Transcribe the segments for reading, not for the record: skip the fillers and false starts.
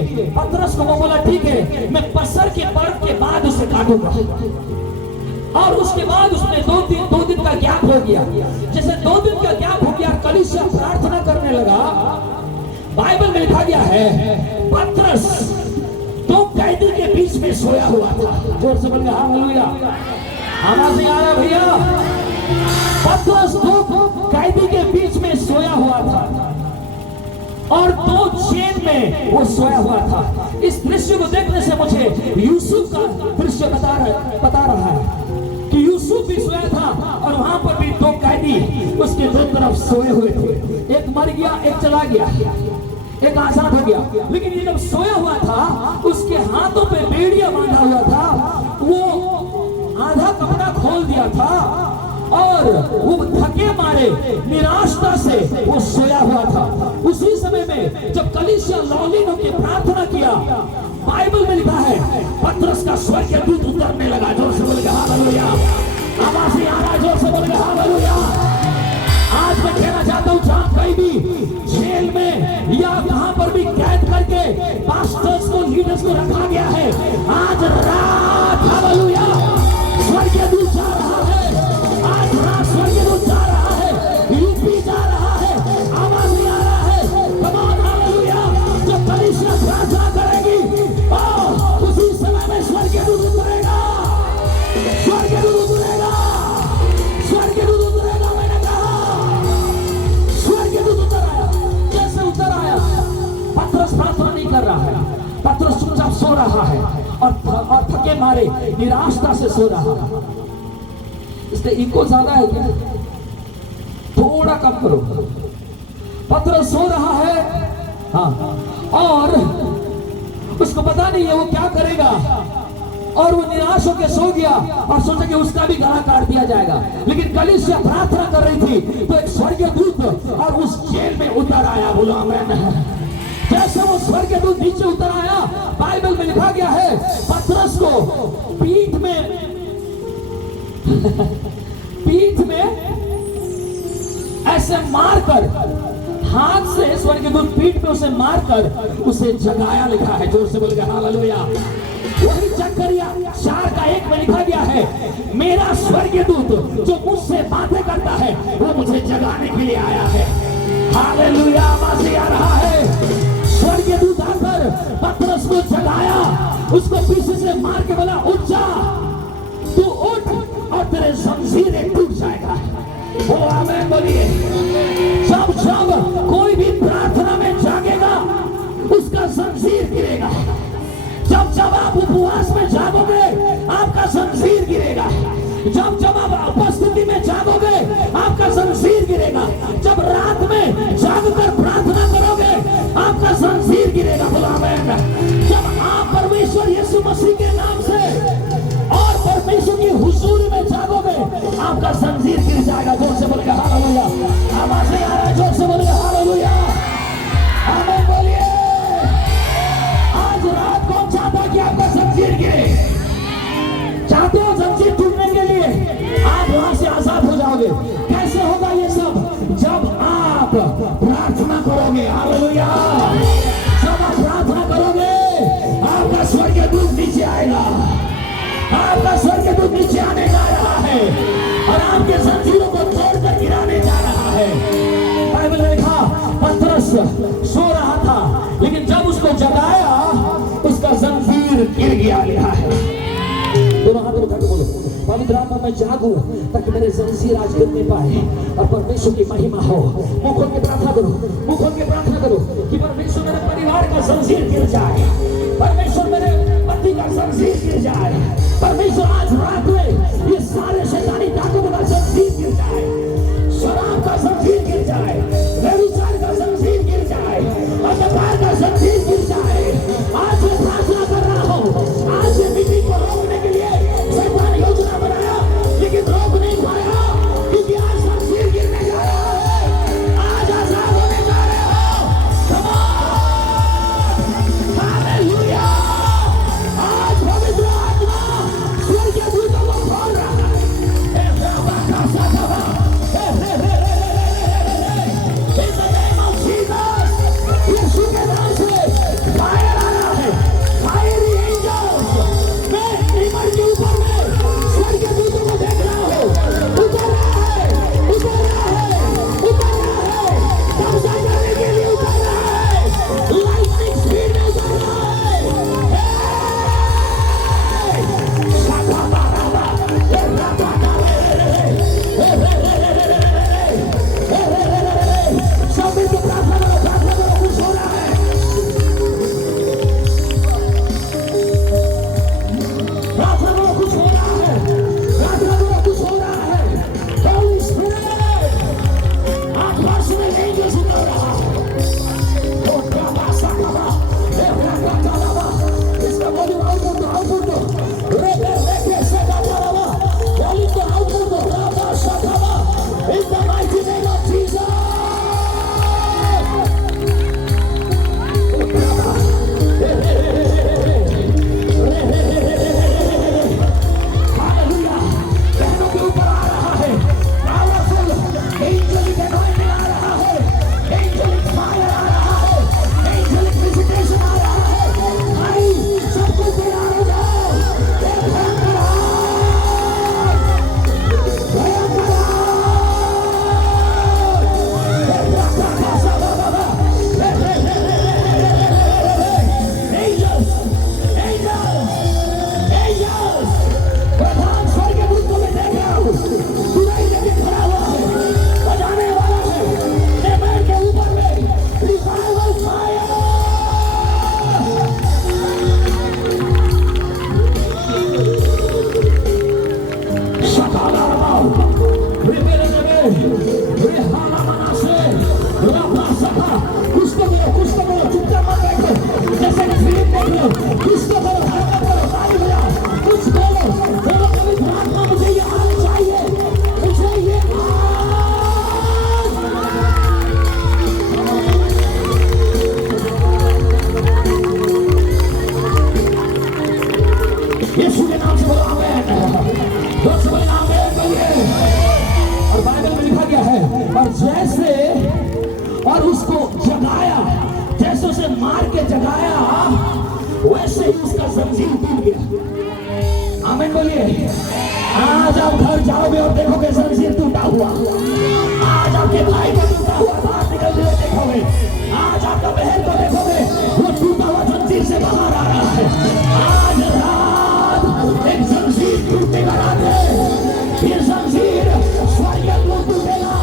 लिए पतरस को वो बोला ठीक है, मैं पसर के पर्व के बाद उसे काटूंगा। और उसके बाद उसमें दो दिन का गैप हो गया। जैसे 2 दिन का गैप हो गया, कलीसिया प्रार्थना करने लगा। बाइबल में लिखा गया है पतरस 2 कैदी के बीच में सोया हुआ था। जोर से बोलिए हालेलुया। आवाज नहीं आ रहा भैया? पतरस 2 कैदी के बीच में सोया हुआ था और 2 चेन में वो सोया हुआ था। इस दृश्य को देखने से मुझे यूसुफ का दृश्य बता रहा है कि यूसुफ भी सोया था और वहां पर भी 2 कैदी उसके 2 तरफ सोए हुए थे। एक मर गया, एक चला गया, एक आजाद हो गया। लेकिन ये जब सोया हुआ था, उसके हाथों पे बेड़िया बांधा हुआ था, वो आधा कपड़ा खोल दिया था और वो थके मारे निराशता से वो सोया हुआ था। उसी समय में जब कलीसिया लौलीन होकर प्रार्थना किया, बाइबल में लिखा है पतरस का स्वर्गीय दूत उतरने लगा। जोर से बोल के हालेलुया। आवाज नहीं आ रहा? जोर से बोल के हालेलुया। आज मैं कहना चाहता हूं, जहां कहीं भी जेल में या कहां पर भी कैद करके पास्टर्स को, लीडर्स को रखा गया है, आज रात हालेलुया स्वर्गीय दूत जा रहा है। आज रात स्वर्गीय दूत जा रहा है, यूपी जा रहा है। आवाज नहीं आ रहा है? Come on hallelujah. जब कलीसिया प्रार्थना करेगी उसी समय में स्वर्गीय दूत उतरेगा, स्वर्गीय दूत उतरेगा, स्वर्गीय दूत उतरेगा। मैंने कहा स्वर्गीय दूत उतर आया। कैसे उतर आया? पतरस प्रार्थना नहीं कर रहा है, पतरस चुपचाप सो रहा है और थके मारे निराशता से सो रहा है। इसलिए इको ज्यादा है क्या? थोड़ा कम करो। पतरस सो रहा है, हाँ, और उसको पता नहीं है वो क्या करेगा, और वो निराश होकर सो गया और सोचा कि उसका भी गला काट दिया जाएगा। लेकिन कलीसिया प्रार्थना कर रही थी तो एक स्वर्गीय दूत और उस जेल में उतर आया। बोलो आमीन। जैसे वो स्वर्गीय दूत नीचे उतर आया, बाइबल में लिखा गया है पतरस को पीठ में ऐसे मारकर, हाथ से स्वर्गीय दूत पीठ पे उसे मारकर उसे जगाया। लिखा है, जोर से बोल के हालेलुया। वही जकरिया 4:1 में लिखा गया है मेरा स्वर्गीय दूत जो मुझसे बातें करता है वो मुझे जगाने के लिए आया है। हालेलुया। आवाज आ रहा है? स्वर्गीय दूत आकर पतरस को जगाया, उसको पीछे से मार के बोला उठ जा, तू उठ और तेरे जंजीरें टूट जाएगा। ओ आमीन बोलिए। जब जब कोई भी प्रार्थना में जागेगा उसका जंजीर गिरेगा। जब जब आप उपवास में जागोगे आपका जंजीर गिरेगा। जब जब आप उपस्थिति में जागोगे आपका जंजीर गिरेगा। जब रात में जागकर प्रार्थना करोगे आपका जंजीर गिरेगा। बोलो आमीन। जब आप परमेश्वर यीशु मसीह के नाम से और परमेश्वर की हुजूरी में जागोगे आपका जंजीर गिर जाएगा। जोर से बोलिए हालेलुया। आवाज नहीं आ रहा है? जोर से बोलिए हालेलुया। आमीन बोलिए। आज रात कौन चाहता है कि आपका जंजीर गिरे? चाहते हो जंजीर टूटने के लिए? आप वहां से आजाद हो जाओगे। कैसे होगा ये सब? जब आप प्रार्थना करोगे। हालेलुया। जब आप प्रार्थना करोगे आपका स्वर्गीय दूत नीचे आएगा। आपका स्वर्गीय दूत नीचे आने जा रहा है और आपके जंजीरों को तोड़कर गिराने जा रहा है। बाइबल में लिखा पतरस सो रहा था, लेकिन जब उसको जगाया उसका जंजीर गिर गया। लिखा है, दोनों हाथ उठा के बोलो पवित्र आत्मा मैं जागूं ताकि मेरे जंजीर आज गिरने पाए और परमेश्वर की महिमा हो। मुंह खोल के प्रार्थना करो, मुंह खोल के प्रार्थना करो कि परमेश्वर मेरे परिवार का जंजीर गिर जाए, परमेश्वर मेरे पति का जंजीर गिर जाए, परमेश्वर आज रात में ये सारे शैतानी ताकतों का जंजीर गिर जाए, शराब का जंजीर गिर जाए, व्यभिचार का जंजीर गिर जाए, अंधकार का जंजीर गिर जाए। आज मैं प्रार्थना कर रहा हूँ, आज ये मीटिंग को रोकने के लिए शैतान योजना बनाया लेकिन रोक नहीं पाया, क्योंकि आज जंजीर गिरने जा रहा है। आज आजाद होने जा रहे हो। Come on! Hallelujah! यीशु के नाम से बोलो आमीन। जोर से बोलो आमीन बोलिए। और बाइबल में लिखा गया है और जैसे और उसको जगाया, जैसे उसे मार के जगाया वैसे ही उसका जंजीर टूट गया। आमीन बोलिए। आज आप घर जाओगे और देखोगे जंजीर टूटा हुआ। आज आपके भाई का टूटा हुआ बाहर निकलते हुए देखोगे। आज आपका बहन को देखोगे वो टूटा हुआ जंजीर से बाहर आ रहा है। आज रात एक जंजीर टूटने का रात है। ये जंजीर स्वर्गीय दूत टूटेगा,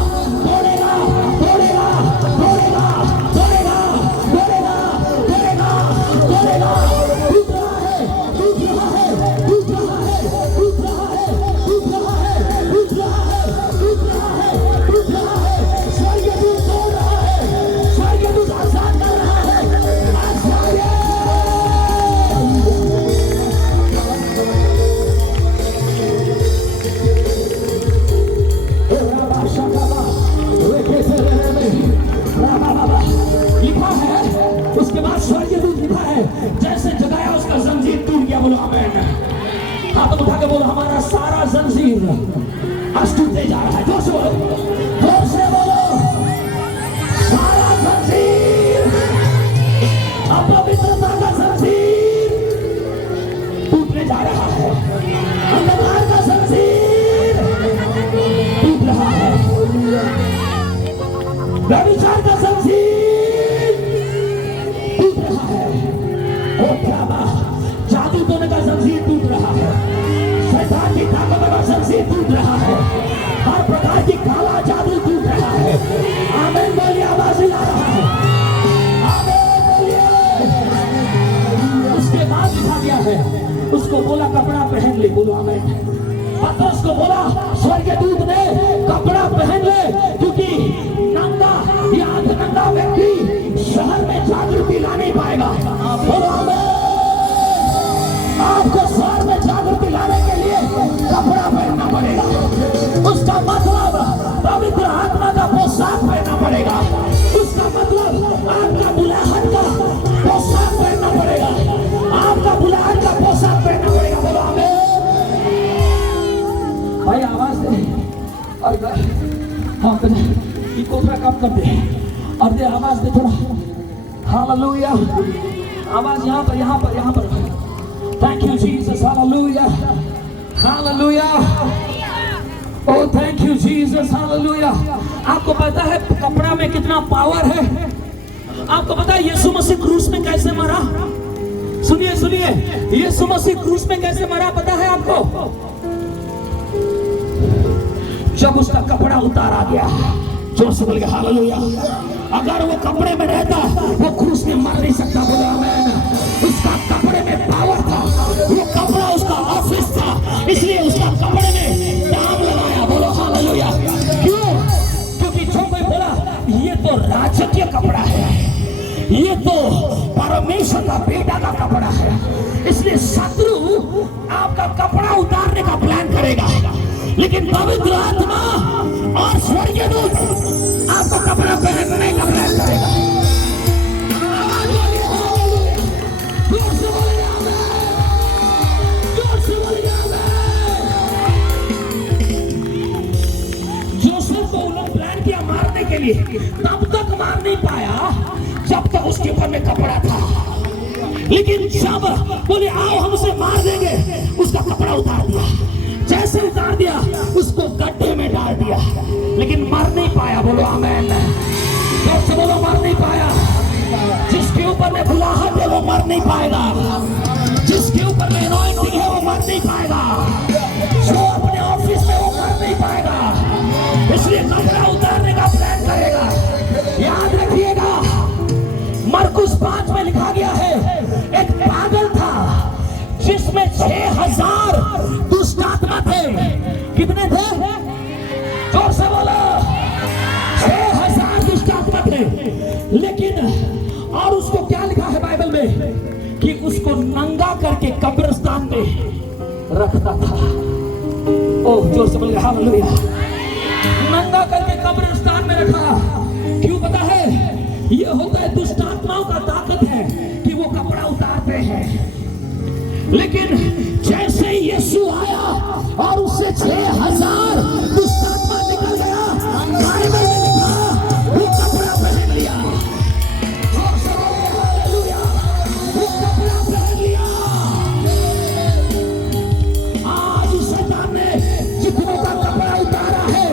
तोड़ेगा, तोड़ेगा, तोड़ेगा, तोड़ेगा, तोड़ेगा, तोड़ेगा, तोड़ेगा। टूट रहा है, टूट रहा है, टूट रहा है, टूट रहा है, टूट रहा है, टूट रहा है, टूट रहा है, टूट रहा है। स्वर्गीय दूत तोड़ रहा है, स्वर्गीय दूत आजाद कर रहा है। लिखा है उसके बाद स्वर्गीय दूत लिखा है जैसे जगाया उसका जंजीर टूट गया। बोलो आमीन। हाथ उठा के बोलो हमारा सारा जंजीर आज टूटने जा रहा है। जोर से बोलो, जोर से बोलो सारा जंजीर, अपवित्रता का जंजीर टूटने जा रहा है। अंधकार का जंजीर टूट रहा है। व्यभिचार का जंजीर टूट रहा है। ओ क्या बात, जादू टोने का जंजीर टूट रहा है। शैतान की ताकतों का जंजीर टूट रहा है। हर प्रकार की काला जादू टूट रहा है। आमीन बोलिए, आवाज आ रहा है। आमीन बोलिए। उसके बाद लिखा गया है उसको बोला कपड़ा पहन ले। बोलो आमीन। पतरस को बोला स्वर्गीय दूत ने कपड़ा पहन ले, क्योंकि नंगा या नंगा व्यक्ति शहर में जागृति ला नहीं पाएगा। बोलो आमीन। आपको शहर में जागृति लाने के लिए कपड़ा पहनना पड़ेगा। उसका मतलब पवित्र आत्मा का पोशाक पहनना पड़ेगा। उसका मतलब आपका बुलाहट का पोशाक पहनना पड़ेगा। आपका बुलाहट का पोशाक पहनना पड़ेगा। बोलो आमीन। भाई आवाज दे और हाँ ये कोपरा कम कर दे और दे आवाज दे थोड़ा। हालेलुया। आवाज यहाँ पर, यहाँ पर, यहाँ पर। Thank you Jesus. Hallelujah, hallelujah. Oh thank you Jesus. Hallelujah. आपको पता है कपड़ा में कितना पावर है? आपको पता है यीशु मसीह क्रूस में कैसे मरा? सुनिए सुनिए, यीशु मसीह क्रूस में कैसे मरा पता है आपको? जब उसका कपड़ा उतारा गया। जोर से बोल के हालेलुया। अगर वो कपड़े में रहता वो क्रूस में मर नहीं सकता। बोलो आमीन। उसका कपड़े में पावर था। वो कपड़ा उसका ऑफिस था, इसलिए उसका कपड़े में नाम लगाया। बोलो हालेलुया। क्यों? क्योंकि जो कोई बोला ये तो राजकीय कपड़ा है, ये तो परमेश्वर का बेटा का कपड़ा है, इसलिए शत्रु आपका कपड़ा उतारने का प्लान करेगा, लेकिन पवित्र आत्मा और स्वर्गीय दूत आपको कपड़ा पहनने का प्लान करेगा। आवाज बोलिए हालेलुया। जोर से बोलिए आमीन। जोर से बोलिए आमीन। जोसेफ को उन्होंने प्लान किया मारने के लिए, तब तक मार नहीं पाया जब तक उसके ऊपर में कपड़ा था। लेकिन जब बोले आओ हम उसे मार देंगे, उसका कपड़ा उतार दिया। जैसे उतार दिया उसको गड्ढे में डाल दिया, लेकिन मर नहीं पाया। बोलो आमीन। जैसे बोलो मर नहीं पाया। जिसके ऊपर में बुलाहट है वो मर नहीं पाएगा। जिसके ऊपर में अनॉइंटिंग है वो मर नहीं पाएगा। जो अपने ऑफिस में वो मर नहीं पाएगा, इसलिए कपड़ा उतारने का प्लान करेगा। याद रखिएगा मरकुस 5 में लिखा गया है एक पागल था जिसमें 6000 दुष्ट आत्मा थे। कितने थे? जोर से बोलो। 6000 दुष्ट आत्मा थे। लेकिन और उसको क्या लिखा है बाइबल में कि उसको नंगा करके कब्रिस्तान में रखता था। ओह जोर से बोलिए हालेलुया। नंगा करके कब्रिस्तान में रखा। क्यों पता है? ये होता है दुष्ट आत्माओं का ताकत है कि वो कपड़ा उतारते हैं। लेकिन जैसे ही यीशु आया और उससे 6,000 दुष्ट आत्मा निकल गया, बाइबल में लिखा वो कपड़ा पहन लिया। हालेलुया, वो कपड़ा पहन लिया। आज शैतान ने जितनों का कपड़ा उतारा है,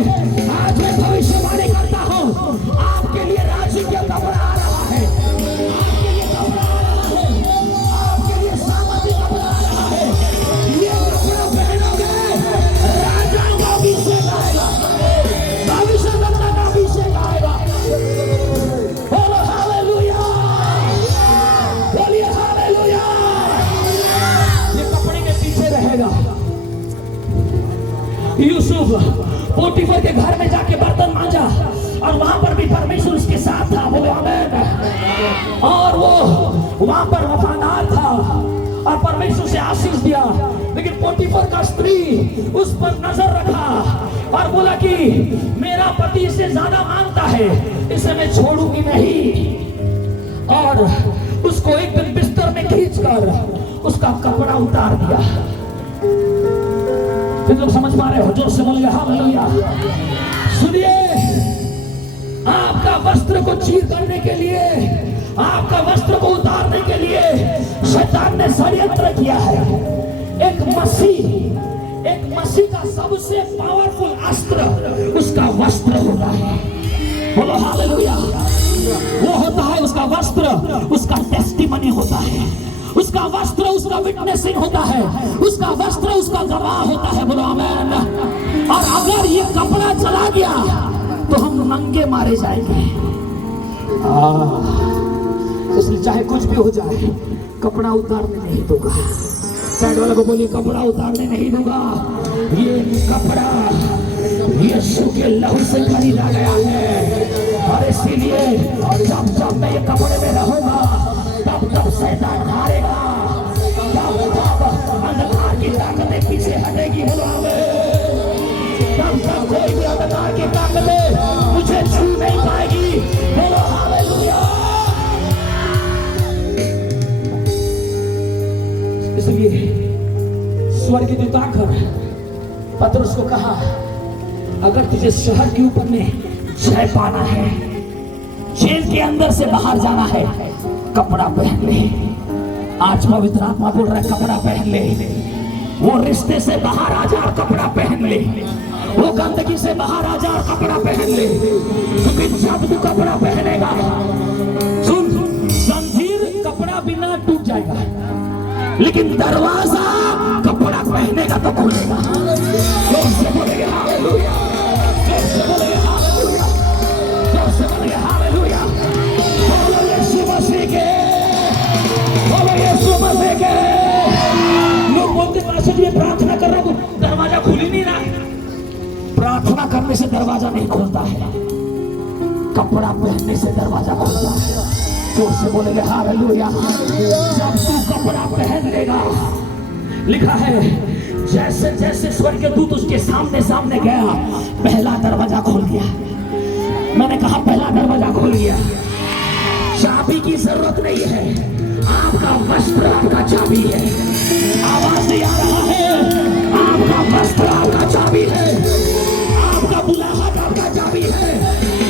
आज मैं भविष्यवाणी करता हूं, आपके लिए राशि का कपड़ा आ रहा है, आपके लिए कपड़ा आ रहा है, आपके लिए सामर्थ्य कपड़ा आ रहा है। ये कपड़ा पहनोगे, राजाओं का अभिषेक आएगा, भविष्यवक्ता का अभिषेक आएगा। बोलो हालेलुया, बोलिए हालेलुया। ये कपड़े के पीछे रहेगा। यूसुफ पोटीफर के घर में जाके बर्तन मांजा और वहां पर भी परमेश्वर उसके साथ था। बोलो आमीन। और वो वहां पर वफादार था और परमेश्वर से आशीष दिया। लेकिन पोटीफर का स्त्री उस पर नजर रखा और बोला कि मेरा पति इससे ज्यादा मांगता है, इसे मैं छोड़ूंगी नहीं। और उसको एक दिन बिस्तर में खींचकर उसका कपड़ा उतार दिया। फिर लोग समझ पा रहे हो? जोर से बोलिए हालेलुया। सुनिए, आपका वस्त्र को चीर करने के लिए, आपका वस्त्र को उतारने के लिए शैतान ने षड्यंत्र किया है। एक मसीह का सबसे पावरफुल अस्त्र उसका वस्त्र होता है। बोलो हालेलुया। वो होता है उसका वस्त्र, उसका टेस्टिमनी होता है, उसका वस्त्र उसका विटनेसिंग होता है, उसका वस्त्र उसका गवाह होता है। बोलो आमीन। और अगर ये कपड़ा चला गया तो हम नंगे मारे जाएंगे। इसलिए चाहे कुछ भी हो जाए, कपड़ा उतारने नहीं दूंगा। साइड वाले को बोलिए कपड़ा उतारने नहीं दूंगा। ये कपड़ा यीशु के लहू से खरीदा गया है और इसीलिए जब जब मैं ये कपड़े में रहूंगा तब तब शैतान हारेगा, तब अंधकार की ताकतें पीछे हटेगी। बोलो आमीन। तब तब कोई भी अंधकार की ताकतें मुझे छू नहीं पाएगी। बोलो हालेलुया। इसलिए स्वर्गदूत आकर पतरस को कहा, अगर तुझे शहर के ऊपर में जय पाना है, जेल के अंदर से बाहर जाना है, कपड़ा पहन ले। आज पवित्र आत्मा बोल रहा है कपड़ा पहन ले। वो रिश्ते से बाहर आ जा और कपड़ा पहन ले। वो गंदगी से बाहर आ जा और कपड़ा पहन ले। क्योंकि जब तू कपड़ा पहनेगा, सुन, जंजीर कपड़ा बिना टूट जाएगा, लेकिन दरवाजा कपड़ा पहनेगा तो खुलेगा। जोर से बोलेंगे हालेलुया, जोर से बोलेंगे हालेलुया, जोर से बोलेंगे हालेलुया। बोलो यीशु मसीह के, बोलो यीशु मसीह के। लोग बोलते पास्टर जी प्रार्थना कर रहा हूं, दरवाजा खुल ही नहीं रहा। प्रार्थना करने से दरवाजा नहीं खुलता है, कपड़ा पहनने से दरवाजा खुलता है। जोर से बोलेंगे हालेलुया। जब तू कपड़ा पहन लेगा, लिखा है जैसे जैसे स्वर्गदूत उसके सामने सामने गया, पहला दरवाजा खुल गया। मैंने कहा पहला दरवाजा खुल गया। चाबी की जरूरत नहीं है, आपका वस्त्र आपका चाबी है। आवाज नहीं आ रहा है? आपका वस्त्र आपका चाबी है, आपका बुलाहट आपका चाबी है,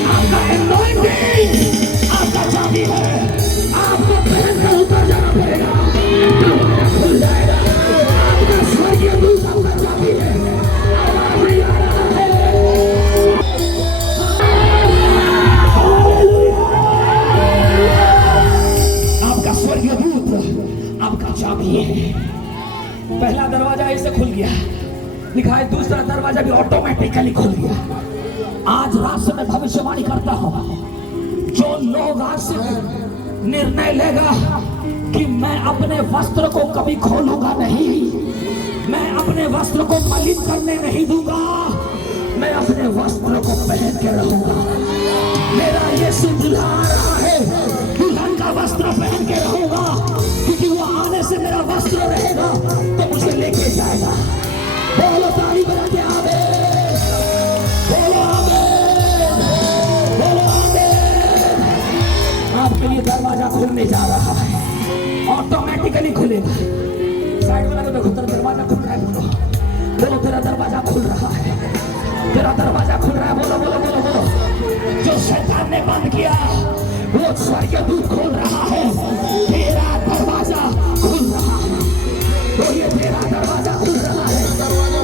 आपका एनॉइंटिंग आपका चाबी है। आपको पहनकर ऊपर जाना पड़ेगा, दरवाजा खुल जाएगा। आपका स्वर्गीय दूत आपका चाबी है। आवाज नहीं आ रहा है? आपका स्वर्गीय दूत आपका चाबी है। पहला दरवाजा ऐसे खुल गया, लिखा है दूसरा दरवाजा भी ऑटोमेटिकली खुल गया। आज रात से मैं भविष्यवाणी करता हूं, जो लोग आज से निर्णय लेगा कि मैं अपने वस्त्र को कभी खोलूंगा नहीं, मैं अपने वस्त्र को मलिन करने नहीं दूंगा, मैं अपने वस्त्र को पहन के रहूंगा। मेरा यीशु दुल्हा आ रहा है, दुल्हन का वस्त्र पहन के रहूंगा, क्योंकि वो आने से मेरा वस्त्र रहेगा तो मुझे लेके जाएगा। बोलो ताली बजा के आमीन, बोलो आमीन, बोलो आमीन। आपके लिए दरवाजा खुलने जा रहा है, ऑटोमेटिकली खुलेगा। साइड में लगे देखो, तेरा दरवाजा खुल रहा है, बोलो बोलो, तेरा दरवाजा खुल रहा है, तेरा दरवाजा खुल रहा है, बोलो बोलो बोलो बोलो। जो शैतान ने बंद किया वो स्वर्ग दूत खोल रहा है, तेरा दरवाजा खुल रहा है, बोलिए तेरा दरवाजा खुल रहा है,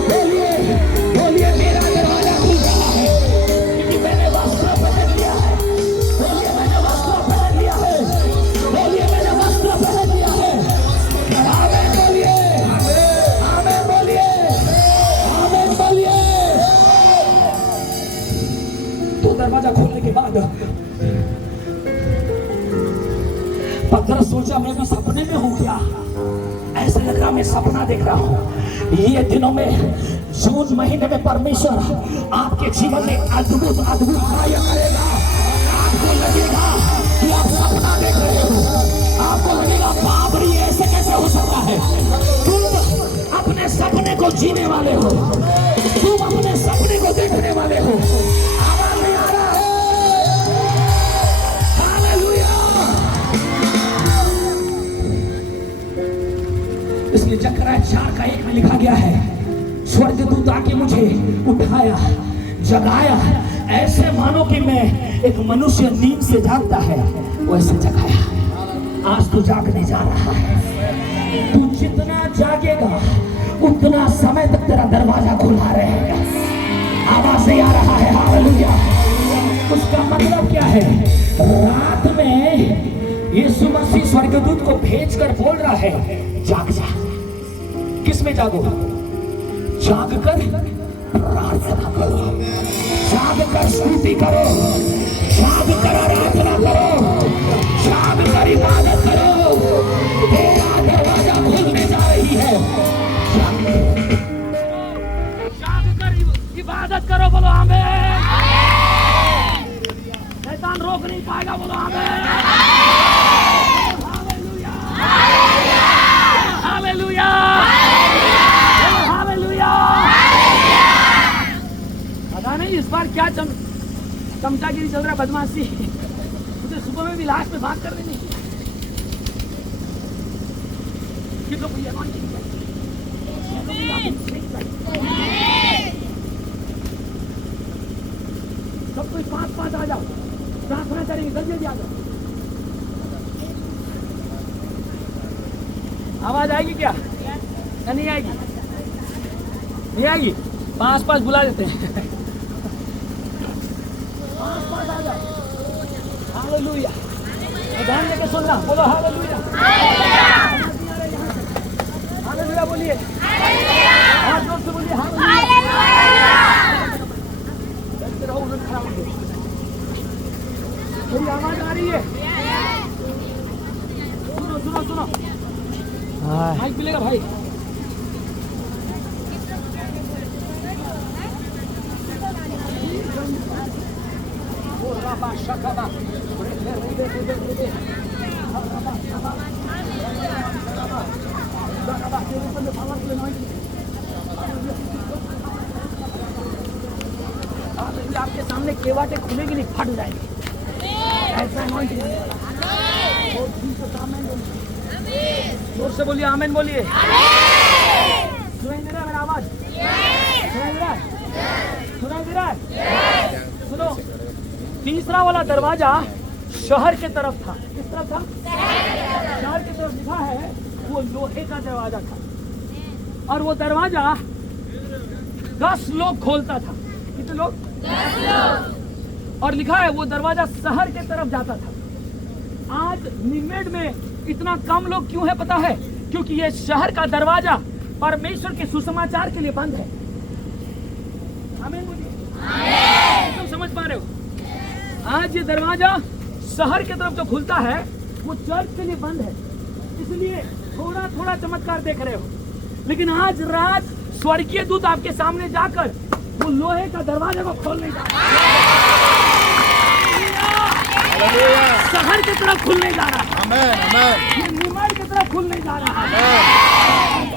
बोलिए बोलिए मेरा दरवाजा खुल रहा है, क्योंकि मैंने वस्त्र पहन लिया है, बोलिए मैंने वस्त्र पहन लिया है, बोलिए मैंने वस्त्र पहन लिया है। आमीन बोलिए, आमीन बोलिए, आमीन बोलिए। तो दरवाजा खोलने के बाद पत्थर सोचा मैं भी सपने में हूँ क्या, ऐसे लग रहा मैं सपना देख रहा हूँ। ये दिनों में जून महीने में परमेश्वर आपके जीवन में अद्भुत अद्भुत कार्य करेगा। आपको लगेगा कि आप सपना देख रहे हो, आपको लगेगा बाप रे ऐसे कैसे हो सकता है। तुम अपने सपने को जीने वाले हो, तुम अपने सपने को देखने वाले हो। आवाज नहीं आ रहा है? हालेलुया। इसलिए जकरयाह 4:1 में लिखा गया है, स्वर्गदूत आके मुझे उठाया, जगाया, ऐसे मानो कि मैं एक मनुष्य नींद से जागता है वैसे जगाया। आज तू जागने जा रहा है, तू जितना जागेगा उतना समय तक तेरा दरवाजा खुला रहेगा। आवाज नहीं आ रहा है? हालेलुया। उसका मतलब क्या है? रात में यीशु मसीह स्वर्गदूत को भेजकर बोल रहा है, जाग जा। किस में जागो? जाग कर प्रार्थना करो, जाग कर स्तुति करो, जाग कर आराधना करो, जाग कर इबादत करो। तेरा दरवाजा खुलने जा रही है। जाग कर इबादत करो, बोलो आमीन। शैतान रोक नहीं पाएगा, बोलो आमीन। Hallelujah, hallelujah. पता नहीं इस बार क्या चमचागिरी चल रहा, बदमाशी। मुझे सुबह में भी लास्ट में बात कर रही नहीं। सब कोई 5-5 आ जाओ, प्रार्थना करेंगे, जल्दी जल्दी आ जाओ। आवाज आएगी क्या? या नहीं आएगी? नहीं आएगी? 5-5 बुला देते हैं। 5-5 आ जाओ। हालेलुया। ध्यान देके सुनना, बोलो हालेलुया। हालेलुया बोलिए, हाथ जोर से बोलिए हालेलुया। रहो, खड़ा हो। मेरी आवाज आ रही है? सुनो सुनो सुनो, माइक मिलेगा भाई? आपके सामने केवाटे खुलेगी नहीं, फट जाएंगे। ऐसा जोर से बोलिए आमीन बोलिए। सुनाई दे रहा है मेरा आवाज? सुनाई दे रहा है? सुनाई दे रहा है? सुनो, तीसरा वाला दरवाजा शहर के तरफ था। किस तरफ था? शहर की तरफ लिखा है, वो लोहे का दरवाजा था और वो दरवाजा 10 लोग खोलता था। कितने लोग? 10 लोग। और लिखा है वो दरवाजा शहर के तरफ जाता था। आज निमेड में इतना कम लोग क्यों है पता है? क्योंकि ये शहर का दरवाजा परमेश्वर के सुसमाचार के लिए बंद है। आमीन बोलिए। तुम समझ पा रहे हो? आज ये दरवाजा शहर की तरफ जो खुलता है वो चर्च के लिए बंद है, इसलिए थोड़ा थोड़ा चमत्कार देख रहे हो। लेकिन आज रात स्वर्गीय दूत आपके सामने जाकर वो लोहे का दरवाजा को खोलने जा रहा है, शहर की तरफ खुलने जा रहा है, ये निमाड़ की तरफ खुलने जा रहा है।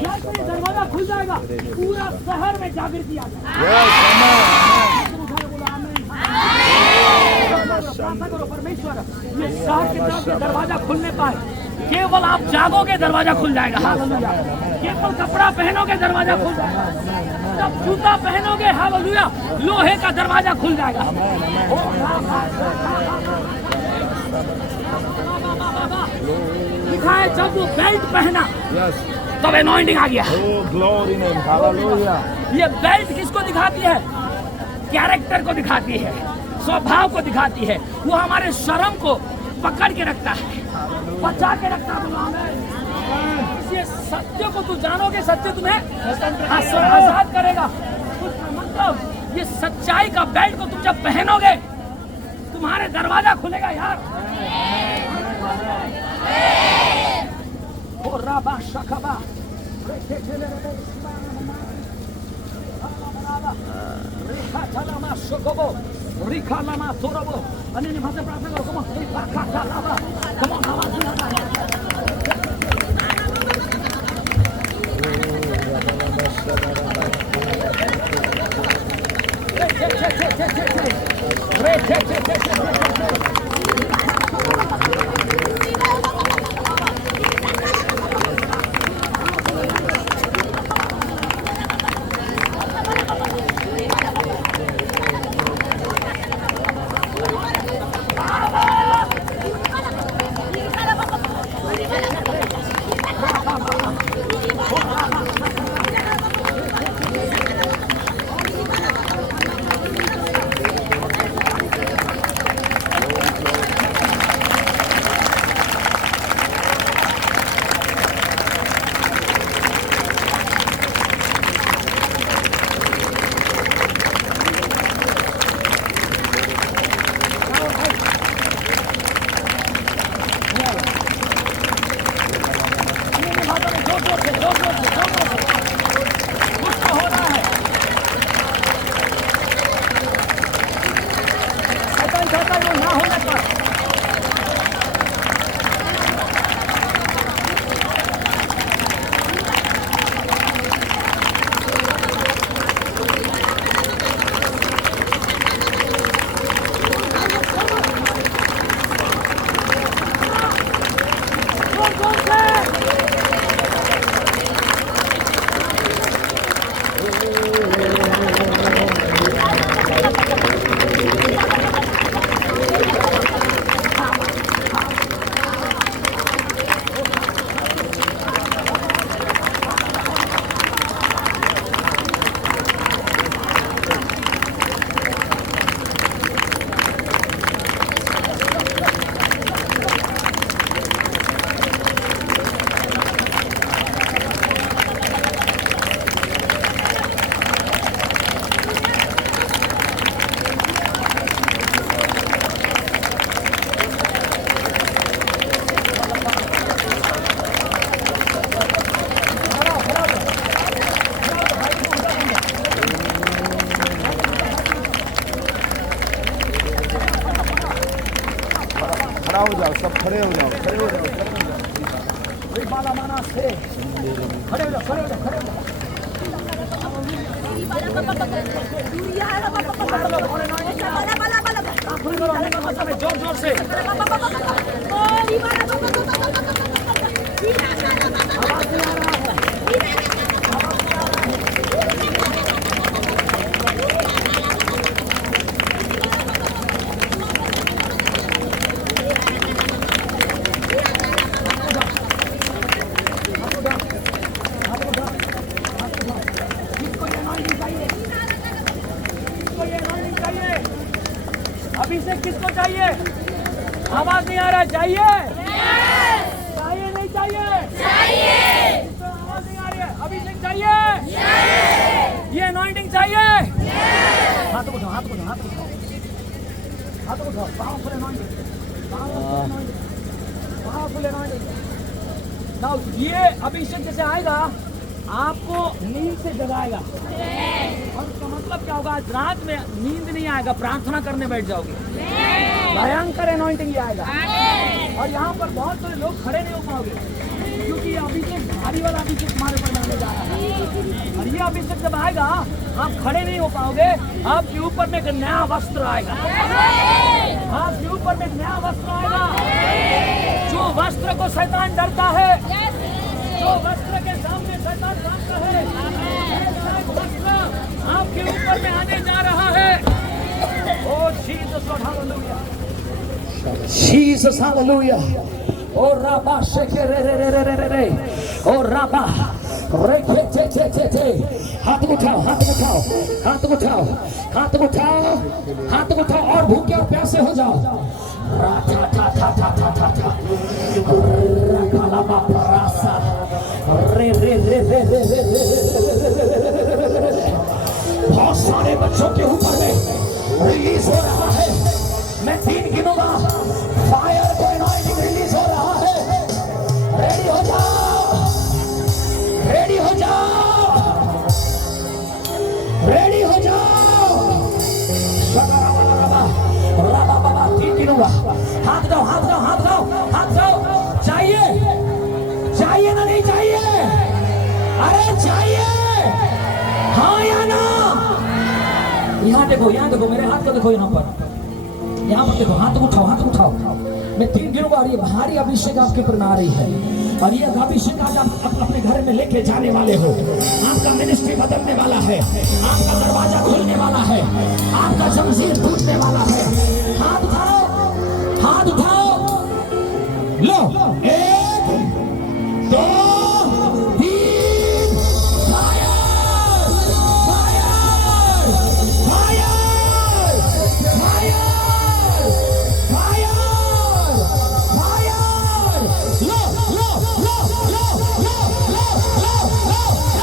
जब ये दरवाजा खुल जाएगा पूरा शहर में जागृति आ जाएगी। प्रार्थना करो परमेश्वर ये शहर की तरफ से दरवाजा खुलने पाए। केवल आप जागोगे दरवाजा खुल जाएगा। हालेलुया। केवल कपड़ा पहनोगे दरवाजा खुल जाएगा। जब जूता पहनोगे हालेलुया लोहे का दरवाजा खुल जाएगा। लिखा है जब वो बेल्ट पहना तब एनॉइंटिंग आ गया। ये बेल्ट किसको दिखाती है? कैरेक्टर को दिखाती है, स्वभाव को दिखाती है। वो हमारे शर्म को पकड़ के रखता है, बचा के रखता है। इस सत्य को तू जानोगे, सत्य तुम्हें आजाद करेगा। मतलब ये सच्चाई का बेल्ट को तुम जब पहनोगे तुम्हारे दरवाजा खुलेगा यार। ओ राबा शखबा रेखा चलामा शोकोबो रेखा लामा तोरबो अन्य भाषा प्रार्थना करो। Come on Rekha Chalama come on आवाज निकालना है। खड़ा हो जाओ, सब खड़े हो जाओ, खड़े हो जाओ, खड़े हो जाओ, खड़े हो जाओ, खड़े हो जाओ। जोर जोर से अभिषेक किसको चाहिए? आवाज नहीं आ रहा। चाहिए? चाहिए नहीं चाहिए? आवाज नहीं आ रही है। अभिषेक चाहिए? ये अनॉइंटिंग चाहिए? हाथ उठाओ, हाथ उठाओ, हाथ उठाओ, हाथ उठाओ। Powerful anointing, powerful anointing. Now ये अभिषेक जैसे आएगा आपको नींद से जगाएगा। और उसका मतलब क्या होगा? आज रात में नींद नहीं आएगा, प्रार्थना करने बैठ जाओगे। भयंकर अनॉइंटिंग आएगा। और यहाँ पर बहुत सारे लोग खड़े नहीं हो पाओगे क्योंकि ये अभिषेक भारी वाला अभिषेक तुम्हारे ऊपर मिलने जा रहा है। और ये अभिषेक जब आएगा आप खड़े नहीं हो पाओगे, आपके ऊपर में एक नया वस्त्र आएगा। आपके ऊपर में नया वस्त्र आएगा। जो वस्त्र को शैतान डरता है, जो वस्त्र के सामने शैतान भागता है, ऐसा एक वस्त्र आपके ऊपर में आने जा रहा है। Oh Jesus Lord hallelujah, Jesus hallelujah. Oh राबा शेके रे रे रे रे रे रे रे, ओ राबा रे चे चे चे चे चे। हाथ उठाओ, हाथ उठाओ, हाथ उठाओ, हाथ उठाओ, हाथ उठाओ और भूखे और प्यासे हो जाओ। रा था था था था था था था रा काला बापरासा रे रे रे रे रे रे रे। बहुत सारे बच्चों के ऊपर में रिलीज हो रहा है। मैं 3 गिनूंगा, फायर को एनॉइंटिंग रिलीज हो रहा है। रेडी हो जाओ, रेडी हो जाओ, रेडी हो जाओ। रबा बाबा 3 गिनूंगा। हाथ दो, हाथ दो, हाथ दो, हाथ दो। चाहिए, चाहिए ना नहीं चाहिए? अरे चाहिए, हाँ या ना? यहाँ देखो, यहाँ देखो, मेरे हाथ को देखो, यहाँ पर, यहाँ पर देखो। हाथ उठाओ, हाथ उठाओ। मैं 3 गिनूंगा और ये भारी अभिषेक आपके ऊपर में आ रही है। और ये अभिषेक आज आप अपने घर में लेके जाने वाले हो। आपका मिनिस्ट्री बदलने वाला है, आपका दरवाजा खुलने वाला है, आपका जंजीर टूटने वाला है। हाथ उठाओ, हाथ उठाओ। लो, 1 2 3। Fire, fire, fire, fire, fire, fire. लो लो लो लो लो लो लो लो लो लो लो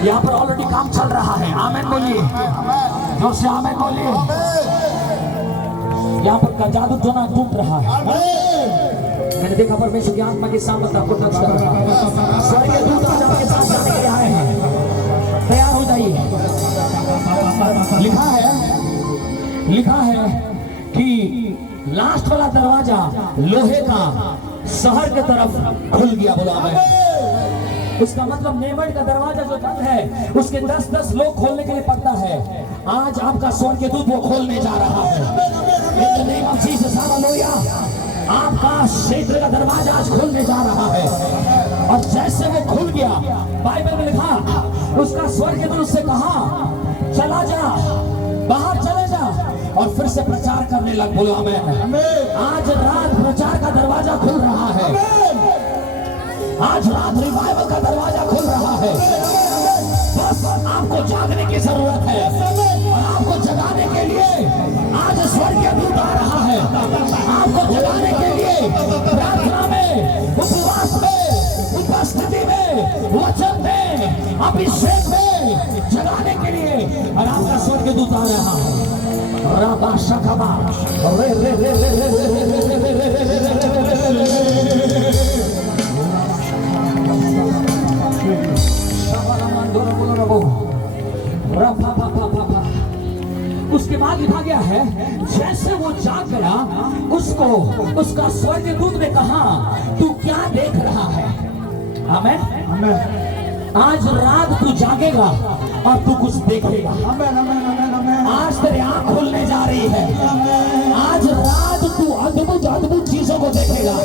यहाँ पर ऑलरेडी काम चल रहा है। आमेन बोलिए, जोर से आमेन बोलिए। यहाँ पर का जादू टोना टूट रहा है। मैंने देखा परमेश्वर की आत्मा के सामने आपको टच कर रहा है। स्वर्गीय दूत आज आपके साथ जाने के लिए आए हैं। तैयार हो जाइए। लिखा है कि लास्ट वाला दरवाजा लोहे का शहर की तरफ खुल गया। बोला मैं, उसका मतलब नेमट का दरवाजा जो बंद है उसके 10-10 लोग खोलने के लिए पड़ता है। आज आपका स्वर्गदूत वो खोलने जा रहा है। In the name of Jesus, hallelujah. आपका क्षेत्र का दरवाजा आज खुलने जा रहा है। और जैसे वो खुल गया, बाइबल में लिखा, उसका स्वर्गदूत उससे कहा, चला जा, बाहर चले जा और फिर से प्रचार करने लग। बोलो आमीन। आज रात प्रचार का दरवाजा खुल रहा है। आज रात रिवाइवल का दरवाजा खुल रहा है। बस आपको जागने की जरूरत है और आपको जगाने के लिए आज स्वर्गदूत आ रहा है। आपको जगाने के लिए प्रार्थना में, उपवास में, उपस्थिति में, वचन में, अभिषेक में जगाने के लिए और आपका स्वर्गदूत आ रहा है। राबा शखबा रे रे रे रे रे उसके बाद लिखा गया है, जैसे वो जाग गया, उसको उसका स्वर्गदूत ने कहा, तू क्या देख रहा है? आमीन। आज रात तू जागेगा और तू कुछ देखेगा। आज तेरी आंख खुलने जा रही है। आज रात तू अद्भुत अद्भुत चीजों को देखेगा।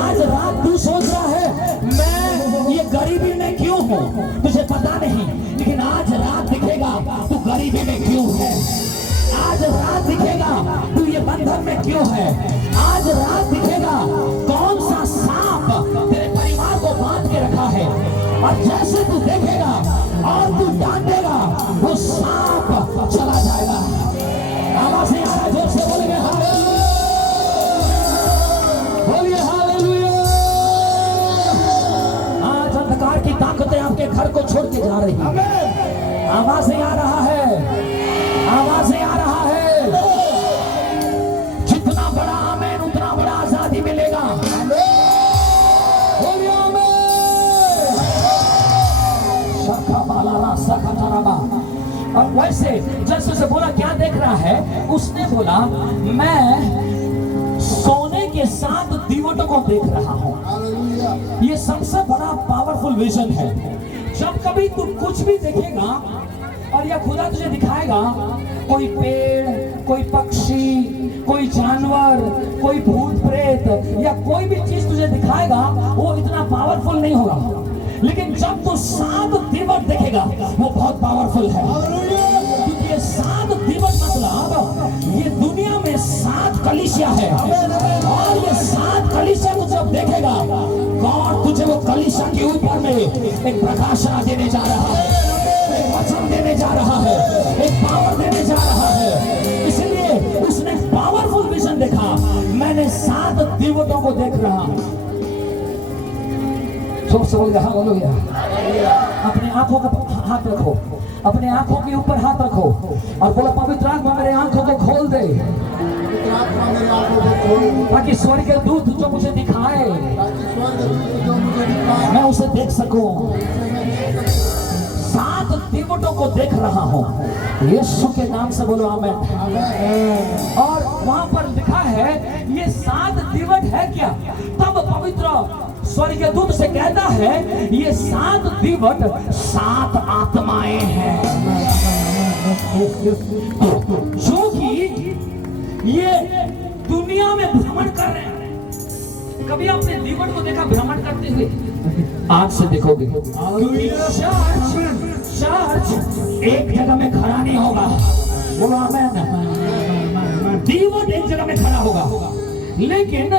आज रात तू सोच रहा है, मैं ये गरीबी में क्यों हूँ, तुझे पता नहीं, लेकिन आज रात दिखेगा तू गरीबी में क्यों है। आज रात दिखेगा तू ये बंधन में क्यों है। आज रात दिखेगा कौन सा सांप तेरे परिवार को बांध के रखा है। और जैसे तू देखेगा और तू डांटेगा, वो सांप चला जाएगा। आवाज नहीं आ रहा, जोर से बोलेंगे हालेलुया, बोलिए हालेलुया। आज अंधकार की ताकतें आपके घर को छोड़ के जा रही है। आवाज नहीं आ रहा है, आवाज नहीं आ रहा है। जितना बड़ा आमीन उतना बड़ा आजादी मिलेगा। बोलिए आमीन। और वैसे जैसे उसे बोला क्या देख रहा है, उसने बोला मैं सोने के 7 दीवटों को देख रहा हूँ। ये सबसे बड़ा पावरफुल विजन है। जब कभी तू कुछ भी देखेगा और या खुदा तुझे दिखाएगा, कोई पेड़, कोई पक्षी, कोई जानवर, कोई भूत प्रेत या कोई भी चीज तुझे दिखाएगा, वो इतना पावरफुल नहीं होगा। लेकिन जब तू 7 दीवट देखेगा, वो बहुत पावरफुल है। क्योंकि ये 7 दीवट मतलब ये दुनिया में 7 कलीसिया है। और ये 7 कलीसिया को जब देखेगा, गॉड तुझे वो कलीसिया के ऊपर में एक प्रकाशना देने जा रहा है, एक वचन देने जा रहा है, एक पावर देने जा रहा है। इसलिए उसने पावरफुल विजन देखा। मैंने 7 दीवटों को देख रहा हूं। जोर से बोल रहा हालेलुया। अपने आंखों को हाथ रखो, अपने आंखों के ऊपर हाथ रखो और बोलो, पवित्र आत्मा मेरे आंखों को खोल दे, ताकि स्वर्गदूत जो मुझे दिखाए मैं उसे देख सकूं। 7 दीवटों को देख रहा हूं, यीशु के नाम से बोलो आमीन। और वहां पर लिखा है ये 7 दीवट है क्या? तब पवित्र स्वर्गदूत से कहता है ये 7 दीवट 7 आत्माएं हैं, जो कि ये दुनिया में भ्रमण कर रहे हैं। कभी आपने दीवट को देखा भ्रमण करते हुए? आज से देखोगे। चर्च एक जगह में खड़ा नहीं होगा, बोलो आमीन। दीवट एक जगह में खड़ा होगा, लेकिन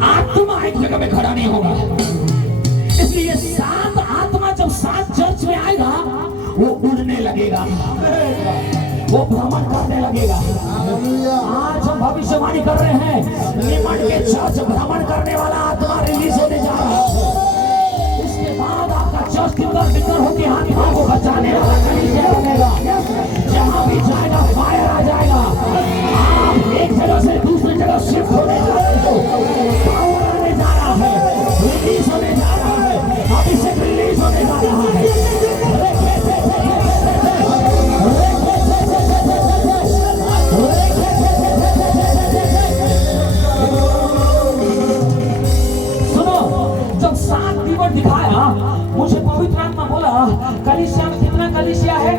आत्मा एक जगह में खड़ा नहीं होगा। इसलिए 7 आत्मा जब 7 चर्च में आएगा, वो उड़ने लगेगा, वो भ्रमण करने लगेगा। आज हम भविष्यवाणी कर रहे हैं, निमट के चर्च भ्रमण करने वाला आत्मा रिलीज होने जा रहा है। इसके बाद आपका चर्च तितर होकर हाथों को बचाने वाला कलीसिया बनेगा। जहां भी जाएगा फायर आ जाएगा। आप एक जगह से दूसरी जगह शिफ्ट होने जा रहे हो, पावर आने जा रहा है, रिलीज होने जा रहा है, अभिषेक रिलीज होने जा रहा है। आया, मुझे पवित्र आत्मा बोला कलीसिया में कितना कलीसिया है?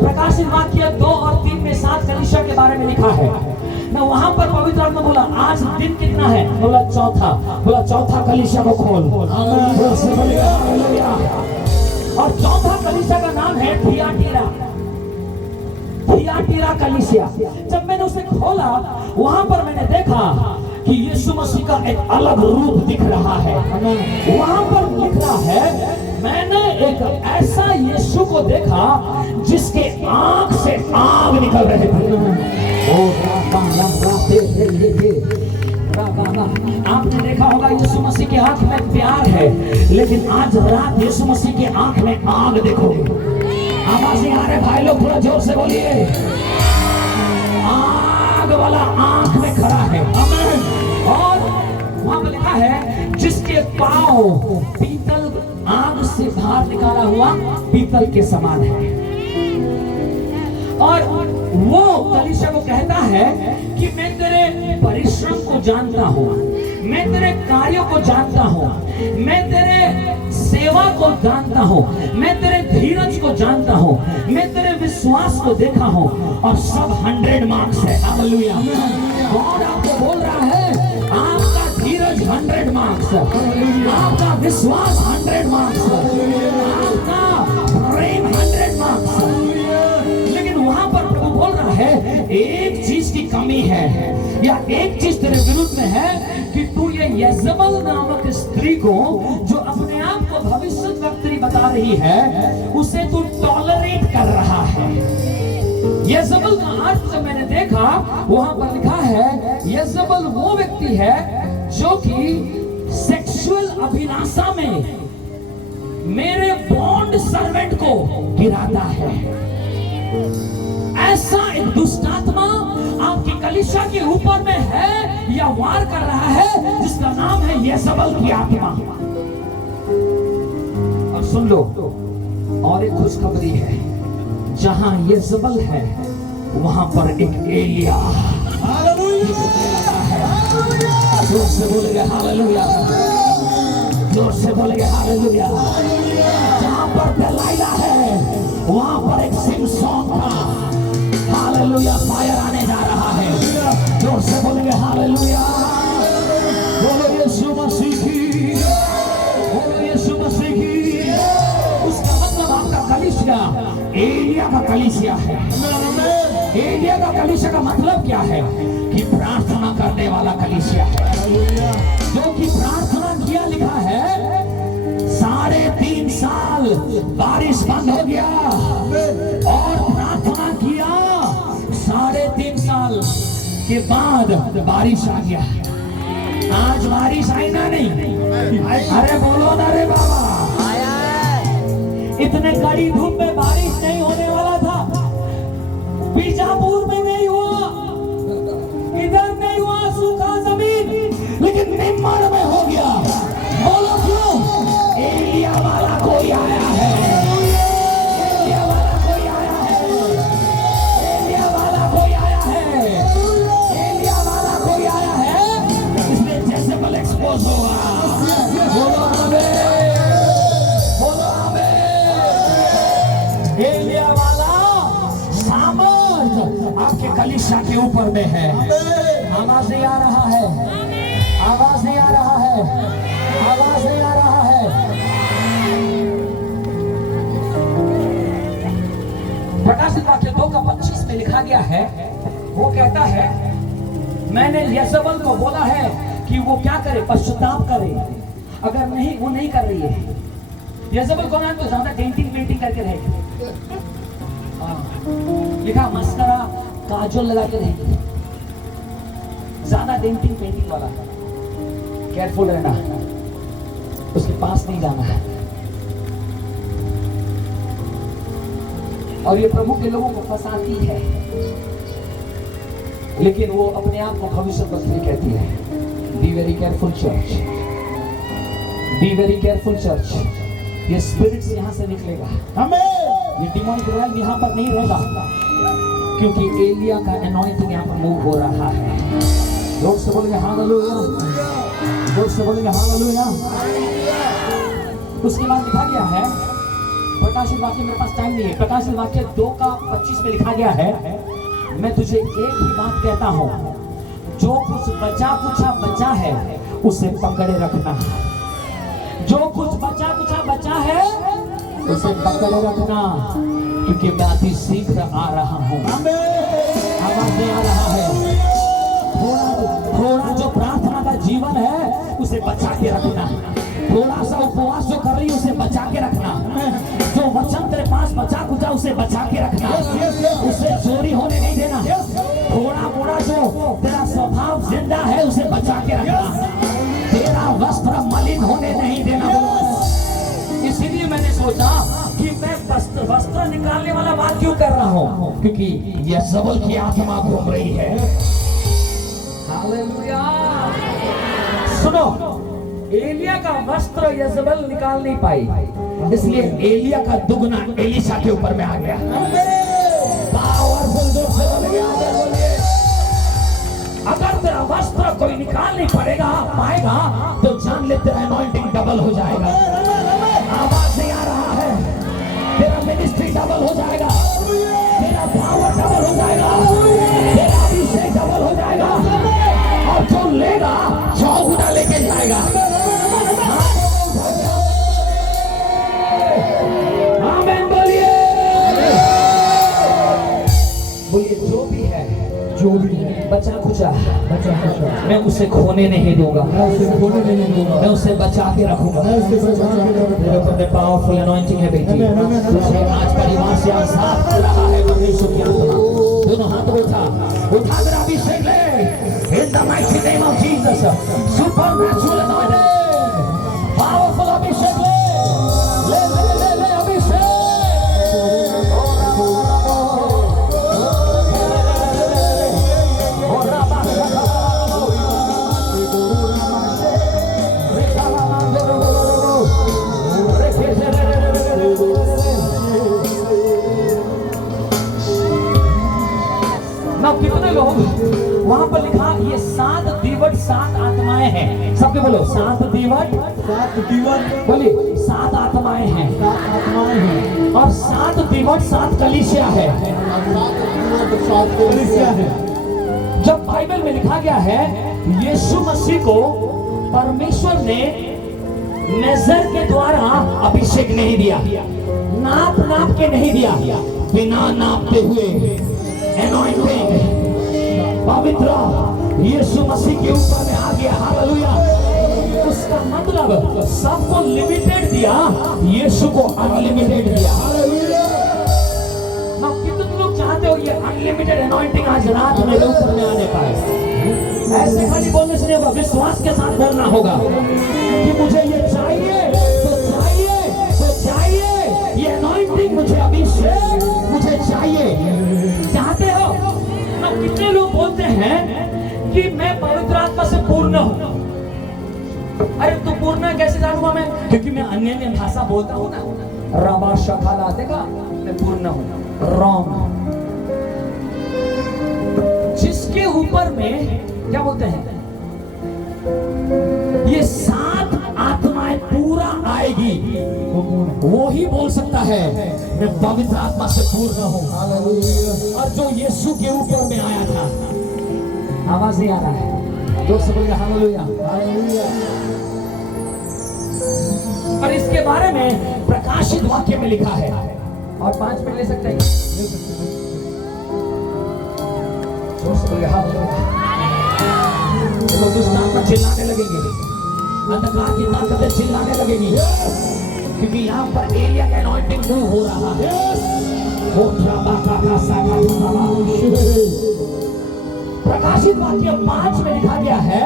प्रकाशित वाक्य 2 और 3 में 7 कलीसिया के बारे में लिखा है ना। वहां पर पवित्र आत्मा बोला आज दिन कितना है? बोला चौथा। बोला चौथा कलीसिया को खोल। और चौथा कलीसिया का नाम है थियाटीरा। थियाटीरा कलीसिया। जब मैंने उसे खोला, वहां पर मैंने देखा कि यीशु मसीह का एक अलग रूप दिख रहा है। वहां पर लिख रहा है, मैंने एक ऐसा यीशु को देखा जिसके आंख से आग निकल रहे थे। आपने देखा होगा यीशु मसीह के आंख में प्यार है, लेकिन आज रात यीशु मसीह के आंख में आग देखोगे। आवाज़ें आ रहे भाई लोग, थोड़ा जोर से बोलिए। आग वाला आंख में खड़ा है। और वहां पर लिखा है जिसके पांव पीतल, आग से बाहर निकाला हुआ पीतल के समान है। और वो कलीसिया को कहता है कि मैं तेरे परिश्रम को जानता हूं, मैं तेरे कार्यों को जानता हूं, मैं तेरे सेवा को जानता हूं, मैं तेरे धीरज को जानता हूं, मैं तेरे विश्वास को देखा हूं, और सब 100 मार्क्स है। हालेलुया। कौन आपको बोल रहा है? आपका धीरज 100 मार्क्स, आपका विश्वास 100 मार्क्स, आपका प्रेम 100 मार्क्स। लेकिन वहां पर प्रभु बोल रहा है एक चीज की कमी है, या एक चीज तेरे विरुद्ध में है कि तू ये यजबल नामक स्त्री को, जो अपने आप को भविष्यद्वक्त्री बता रही है, उसे तू टॉलरेट कर रहा है। यजबल का अर्थ जब मैंने देखा, वहां पर लिखा है यजबल वो व्यक्ति है जो कि सेक्सुअल अभिलाषा में मेरे बॉन्ड सर्वेंट को गिराता है। ऐसा एक दुष्ट आत्मा आपकी कलीसिया के ऊपर में है या वार कर रहा है, जिसका नाम है यजबल की आत्मा। और सुन लो, और एक खुशखबरी है, जहां यजबल है वहां पर एक एलिया। जोर से बोलेंगे हालेलुया, जोर से बोलेंगे हालेलुया। जहां पर दलाइला है वहां पर एक सिमसोन था। हालेलुया। फायर आने जा रहा है। जोर से बोलेंगे हालेलुया। बोलो यीशु मसीह की, बोलो यीशु मसीह की। उसका मतलब आपका कलीसिया एलिया का कलीसिया है। एलिया का कलीसिया का मतलब क्या है? कि प्रार्थना करने वाला कलीसिया है, जो कि प्रार्थना किया। लिखा है 3.5 साल बारिश बंद हो गया, और प्रार्थना किया 3.5 साल के बाद बारिश आ गया। आज बारिश आई ना? नहीं। अरे बोलो ना रे बाबा। इतने कड़ी धूप में बारिश नहीं होने वाला था। बीजापुर में नहीं हुआ, इधर नहीं हुआ, सूखा जमीन, लेकिन निम्मर में हो गया। बोलो क्यों? एलिया वाला कोई आया है, एलिया वाला कोई आया है, एलिया वाला कोई आया है, एलिया वाला कोई आया है। इसलिए जेज़ेबेल एक्सपोज होगा। बोलो आमीन, बोलो आमीन। एलिया वाला सामर्थ आपके कलीसिया के ऊपर में है। आवाज नहीं आ रहा है, आवाज नहीं आ रहा है, आवाज नहीं आ रहा है। प्रकाशित वाक्य 2:25 में लिखा गया है, वो कहता है मैंने यजबेल को बोला है कि वो क्या करे? पश्चाताप करे। अगर नहीं, वो नहीं कर रही है। यजबेल को ना तो ज्यादा पेंटिंग करके रहेगी। लिखा मस्करा काजल लगा के रहेगी, ज्यादा पेंटिंग वाला। केयरफुल रहना, उसके पास नहीं जाना है। और ये प्रभु के लोगों को फंसाती है, लेकिन वो अपने आप को भविष्यद्वक्ता कहती है। Be very careful church, be very careful church. ये स्पिरिट्स यहाँ से निकलेगा, ये डिमोनिक रैल्म यहाँ पर नहीं रहेगा, क्योंकि एलिया का एनॉइंटिंग यहाँ पर मूव हो रहा है। जोर से बोलेंगे हालेलुया, जोर से बोलेंगे हालेलुया। उसके बाद लिखा गया है प्रकाशित वाक्य, मेरे पास टाइम नहीं है, प्रकाशित वाक्य 2:25 में लिखा गया है, मैं तुझे एक ही बात कहता हूं, जो कुछ बचा कुछा बचा है उसे पकड़े रखना। जो कुछ बचा कुछा बचा है उसे पकड़े रखना, क्योंकि मैं अति शीघ्र आ रहा हूं। आवाज नहीं आ रहा है? थोड़ा जो प्रार्थना का जीवन है उसे बचा के रखना, थोड़ा सा उपवास जो कर रही है उसे बचा के रखना, जो वचन तेरे पास बचा कुचा उसे बचा के रखना, उसे चोरी होने नहीं देना, थोड़ा मोड़ा जो तेरा स्वभाव जिंदा है उसे बचा के रखना, तेरा वस्त्र मलिन होने नहीं देना। इसीलिए मैंने सोचा कि मैं वस्त्र निकालने वाला बात क्यों कर रहा हूँ, क्योंकि यज़बेल की आत्मा घूम रही है। हालेलुया। सुनो, एलिया का वस्त्र यज़बेल निकाल नहीं पाई, इसलिए एलिया का दुगना एलीशा के ऊपर में आ गया। पावरफुल जोर से बोलिए, अगर तेरा वस्त्र कोई निकाल नहीं पाएगा तो जान ले तेरा अनॉइंटिंग डबल हो जाएगा। आवाज नहीं आ रहा है? तेरा मिनिस्ट्री डबल हो जाएगा, तेरा पावर डबल हो जाएगा, तेरा अभिषेक डबल हो जाएगा, और जो लेगा 100 गुना लेके जाएगा। आमीन बोलिए। जो भी है बचा खुचा मैं उसे खोने नहीं दूंगा, मैं उसे बचा के रखूंगा। मेरे ऊपर में पावरफुल अनॉइंटिंग है बेटी, तुझे आज परिवार से आजाद कर रहा है परमेश्वर की आत्मा। दोनों हाथ उठा मेरा अभिषेक ले, in the mighty name of Jesus. Supernatural anointing, powerful अभिषेक ले अभिषेक। कितने लोग वहां पर लिखा, ये 7 दीवट 7 आत्माएं हैं। सबके बोलो 7 दीवट बोलिए 7 आत्माएं हैं, और 7 दीवट 7 कलीसिया है। जब बाइबल में लिखा गया है यीशु मसीह को परमेश्वर ने नजर के द्वारा अभिषेक नहीं दिया, नाप के नहीं दिया, बिना नापते हुए एनॉइंटिंग पवित्र यीशु मसीह के ऊपर में आ गया। हालेलुया। उसका मतलब सबको लिमिटेड दिया, यीशु को अनलिमिटेड दिया। हालेलुया। ना कितने लोग चाहते हो ये अनलिमिटेड एनॉइंटिंग आज रात मेरे ऊपर में आने पाए? ऐसे खाली बोलने से नहीं होगा, विश्वास के साथ करना होगा कि मुझे ये चाहिए तो चाहिए, ये एनॉइंटिंग मुझे अभिषेक मुझे चाहिए। चाहते हो? ना कितने लोग बोलते हैं कि मैं पवित्र आत्मा से पूर्ण हूं। अरे तू पूर्ण कैसे जानूंगा मैं? क्योंकि मैं अन्य भाषा बोलता हूं ना। रबा शखाला देखा, मैं पूर्ण हूं। रॉन्ग। जिसके ऊपर में क्या बोलते हैं, ये 7 आत्माएं पूरा आएगी, वो ही बोल सकता है मैं पवित्र आत्मा से पूर्ण हूं। और जो यीशु के ऊपर में आया था, आवाज नहीं आ रहा है तो सब बोलिए हालेलुया। और इसके बारे में प्रकाशित वाक्य में लिखा है, और 5 मिनट ले सकते हैं तो सब बोलिए हालेलुया। तो दुष्ट आत्मा चिल्लाने लगेंगे, अंधकार की ताकतें चिल्लाने लगेगी, क्योंकि यहाँ पर एलिया का एनॉइंटिंग मूव हो रहा है। प्रकाशित वाक्य 5 में लिखा गया है,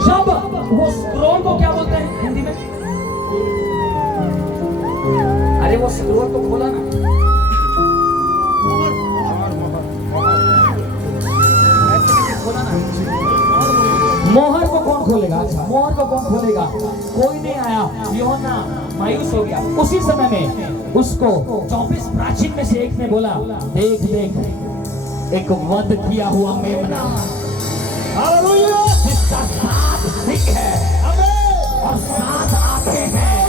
जब वो स्क्रोल को क्या बोलते हैं हिंदी में? अरे वो स्क्रोल को खोला ना, खोला ना। मोहर को कौन खोलेगा? अच्छा, मोहर को कौन खोलेगा? कोई नहीं आया। यूहन्ना मायूस हो गया। उसी समय में उसको 24 प्राचीन में से एक ने बोला, देख एक वध किया हुआ मेमना, हालेलुया, जिसका 7 सिंह है और 7 आंखें हैं।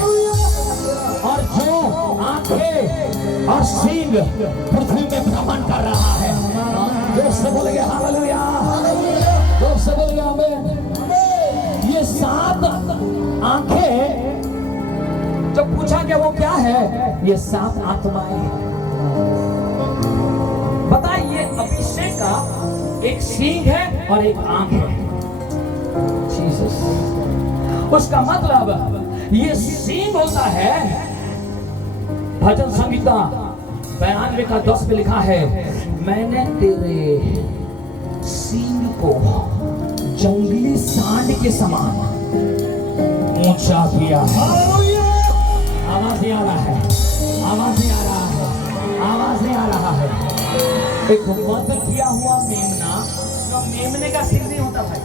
सिंह पृथ्वी में भ्रमण कर रहा है। जोर से बोलेंगे हालेलुया, जोर से बोलेंगे आमीन। ये 7 आंखें जब पूछा गया वो क्या है, ये 7 आत्माएं हैं। बताइए, अभिषेक का एक सींग है और एक आंख है। जीसस, उसका मतलब ये सींग होता है। भजन संहिता 92 का 10 में लिखा है, मैंने तेरे सींग को जंगली सांड के समान ऊंचा किया है। आवाज नहीं आ रहा है, आवाज नहीं आ रहा है, आवाज नहीं आ रहा है। एक वध किया हुआ मेमना, तो मेमने का सिंह नहीं होता भाई,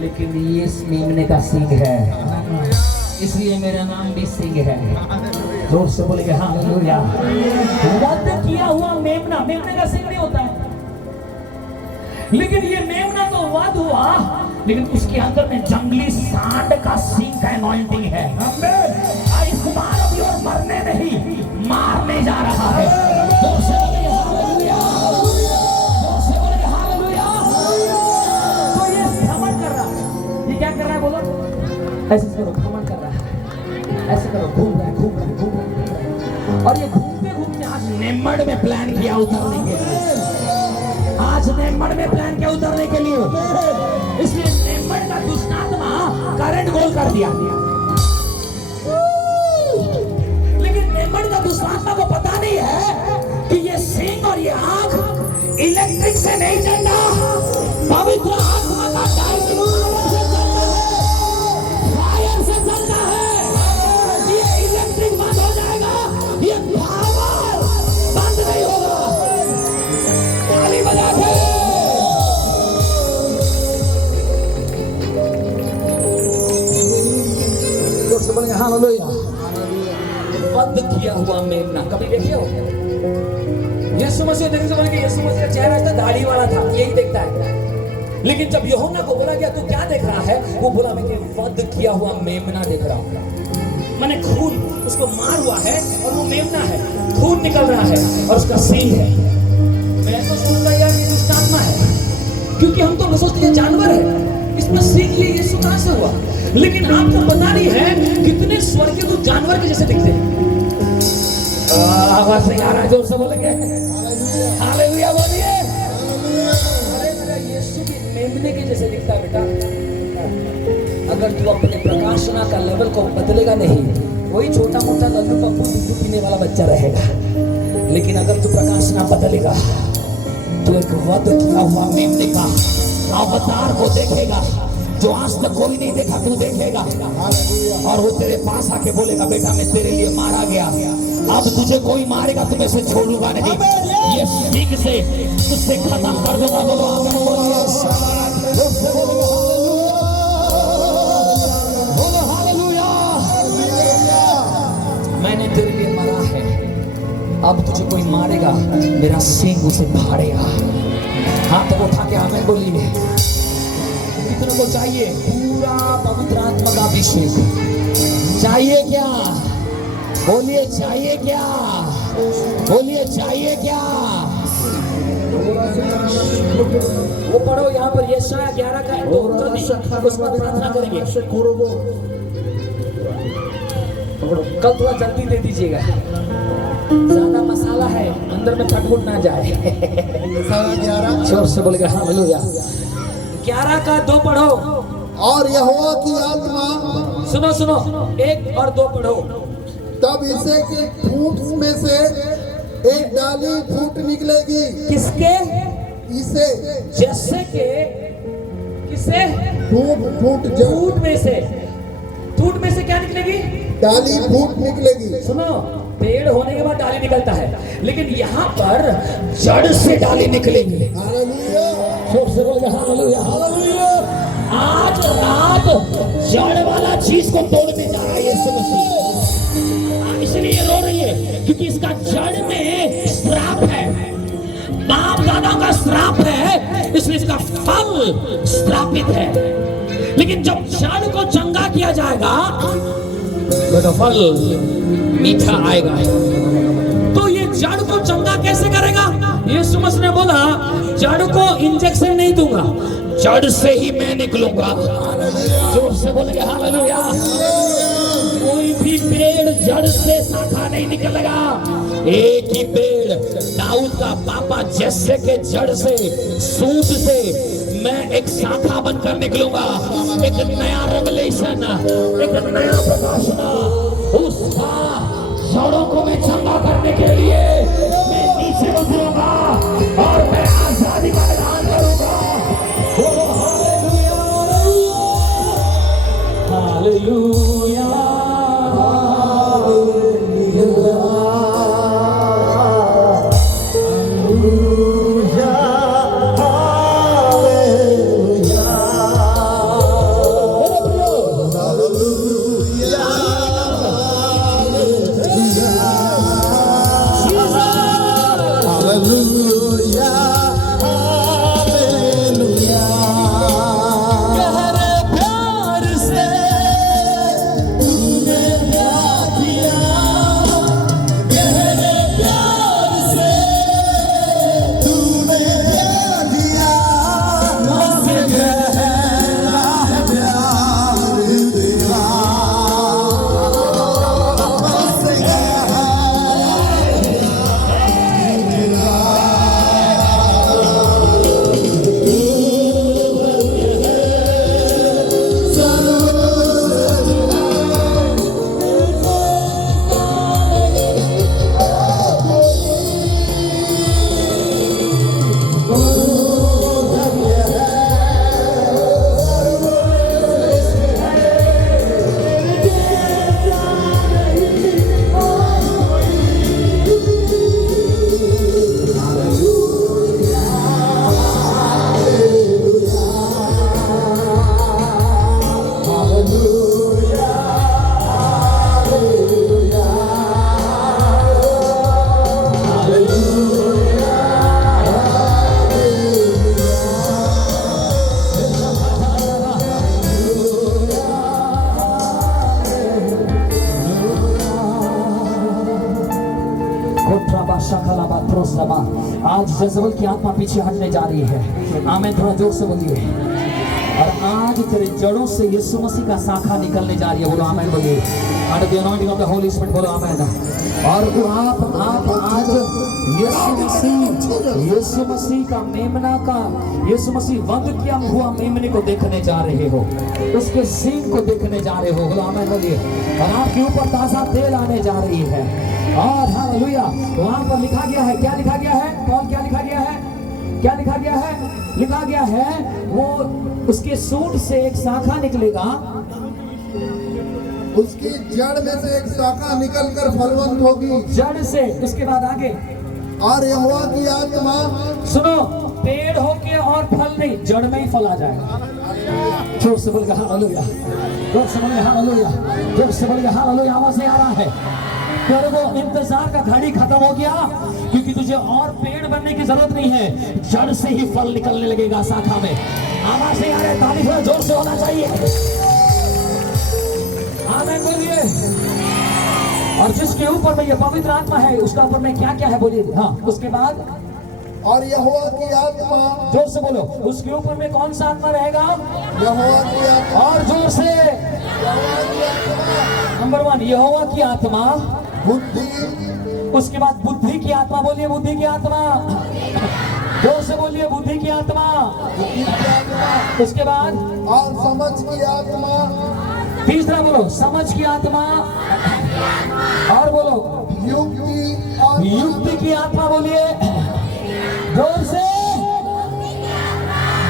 लेकिन ये मेमने का सिंह है, इसलिए मेरा नाम भी सिंह है। जोर से बोलेंगे हालेलुया। वध किया हुआ मेमना, मेमने का सिंह नहीं होता है, लेकिन ये मेमना तो वध हुआ, लेकिन उसके अंदर में जंगली सांड का सिंह का अनॉइंटिंग है। इस बार अभी और मरने नहीं, मारने जा रहा है। जोर से बोलेंगे हालेलुया, जोर से बोलेंगे हालेलुया। तो ये भ्रमण कर रहा है, ये क्या कर रहा है बोलो, ऐसे करो, भ्रमण कर रहा है, ऐसे करो, घूम रहा है, घूम रहा है, घूम रहा है। और ये घूमते घूमते आज नेमड़ में प्लान किया उतरने के लिए, आज नेमड़ में प्लान किया उतरने के लिए, इसलिए नेमड़ का दुष्टात्मा करंट गोल कर दिया। लेकिन नेमड़ का दुष्टात्मा को पता नहीं है कि ये सिंह और ये आंख इलेक्ट्रिक से नहीं चलता, पवित्र आत्मा का डायनेमिक से चलता है, फायर से चलता है। ये इलेक्ट्रिक बंद हो जाएगा, ये पावर बंद नहीं होगा। ताली बजा के बोलेंगे हालेलुया। वध किया हुआ मेमना कभी देखे हो? यीशु मसीह देखने से बोलेंगे, यीशु मसीह का चेहरा था दाढ़ी वाला था, यही देखता है। लेकिन जब यूहन्ना को बोला गया तू क्या देख रहा है, वो बोला मैं कि वध किया हुआ मेमना देख रहा हूँ। मैंने खून, उसको मार हुआ है और वो मेमना है, खून निकल रहा है और उसका सींग है। मैं तो सोचता यार ये दुष्टात्मा है, क्योंकि हम तो सोचते हैं जानवर है, इसमें सींग ये यीशु कहां से हुआ? लेकिन आपको पता नहीं है कितने स्वर्गीय दूत जानवर के जैसे दिखते हैं। आवाज नहीं आ रहा है, जोर से बोलेंगे हालेलुया बोलिए। अरे मेरा यीशु भी मेमने के जैसे दिखता है बेटा। अगर तू अपने प्रकाशना का लेवल को बदलेगा नहीं, वही छोटा मोटा लल्लू पप्पू दूध पीने वाला बच्चा रहेगा। लेकिन अगर तू प्रकाशना बदलेगा, तो एक वध किया हुआ मेमने का अवतार को देखेगा, जो आज तक कोई नहीं देखा तू देखेगा। और वो तेरे पास आके बोलेगा, बेटा मैं तेरे लिए मारा गया, अब तुझे कोई मारेगा तो मैं से छोड़ूंगा नहीं, ये सिंह से तुझसे खत्म कर दूंगा। बोलो हालेलुया। मैंने तेरे लिए मरा है, अब तुझे कोई मारेगा, मेरा सिंह उसे फाड़ेगा। हाथ उठा के हमें बोलिए। कितनों को चाहिए पूरा पवित्र आत्मा का अभिषेक? चाहिए क्या? बोलिए चाहिए क्या? बोलिए चाहिए क्या? वो पढ़ो यहाँ पर यशाया 11 का 2, उसका प्रार्थना करेंगे। कल थोड़ा जल्दी दे दीजिएगा, ज्यादा मसाला है, अंदर में फटफुट ना जाए। 11 से बोलेगा हालेलुया। 11 का 2 पढ़ो। और यहोवा की आत्मा, सुनो सुनो, 1 और 2 पढ़ो। तब इसे के फूट में से एक डाली फूट निकलेगी। किसके? इसे, जैसे के किसे? फूट में से, फूट में से क्या निकलेगी? डाली फूट निकलेगी। सुनो, पेड़ होने के बाद डाली निकलता है, लेकिन यहाँ पर जड़ से डाली निकलेंगे। हालेलुया, से बोल हालेलुया, हालेलुया। आज रात जड़ वाला चीज को तोड़ने जा रहा है यीशु मसीह, इसलिए रो रही है क्योंकि इसका जड़ में श्राप है, बाप दादा का श्राप है, इसलिए इसका फल श्रापित है। लेकिन जब जड़ को चंगा किया जाएगा तो फल मीठा आएगा। तो ये जड़ को चंगा यीशु मसीह ने बोला जड़ को इंजेक्शन नहीं दूंगा, जड़ से ही मैं निकलूंगा। जोर से बोलेंगे हालेलुया। कोई भी पेड़ जड़ से शाखा नहीं निकलेगा। एक ही पेड़ दाऊद का पापा जैसे के जड़ से, सूत से मैं एक शाखा बनकर निकलूंगा। एक नया रेवलेशन, एक नया प्रकाशन, उसका जड़ों को मैं चंगा करने के लिए मैं नीचे उतरूंगा और मैं आजादी का ऐलान करूंगा। बोलो हालेलुया, हालेलुया, आज जज़बल की आत्मा पीछे हटने जा रही है। आमीन, थोड़ा जोर से बोलिए। और आज तेरे जड़ों से यीशु मसीह का शाखा निकलने जा रही है। बोलो आमीन, बोलिए। Under the anointing of the Holi spirit, बोलो आमीन। और आप आज यीशु मसीह का मेमना का, यीशु मसीह वध किया हुआ मेमने को देखने जा रहे हो, उसके सींग को देखने जा रहे हो। बोलो आमीन, बोलिए। और आपके ऊपर ताजा तेल आने जा रही है। और हालेलुया, वहां पर लिखा गया है, क्या लिखा गया है? कौन क्या लिखा गया है? क्या लिखा गया है? लिखा गया है वो उसके सूट से एक शाखा निकलेगा, उसकी जड़ में से एक शाखा निकलकर फलवंत होगी। जड़ से, उसके बाद आगे, और यहोवा की आत्मा, सुनो, पेड़ होके और फल नहीं, जड़ में ही फल आ जाएगा। जोर से बोल के हालेलुया, जोर से बोल के हालेलुया, जोर से बोल के हालेलुया। आवाज नहीं आ रहा है? तेरे वो इंतजार का घड़ी खत्म हो गया, क्योंकि तुझे और पेड़ बनने की जरूरत नहीं है, जड़ से ही फल निकलने लगेगा शाखा में। आवाज नहीं आ रहा है? तारीफ जोर से होना चाहिए। आमीन बोलिए। और जिसके ऊपर में ये पवित्र आत्मा है, उसका ऊपर में क्या क्या है बोलिए। हाँ, उसके बाद, और यहोवा की आत्मा, जोर से बोलो, उसके ऊपर में कौन सा आत्मा रहेगा? यहोवा की आत्मा। और जोर से, नंबर 1 यहोवा की आत्मा, बुद्धि, उसके बाद बुद्धि की आत्मा, बोलिए बुद्धि की आत्मा, जोर से बोलिए बुद्धि की आत्मा, उसके बाद, और समझ की आत्मा, तीसरा बोलो समझ की आत्मा, और बोलो युक्ति की आत्मा, बोलिए जोर से,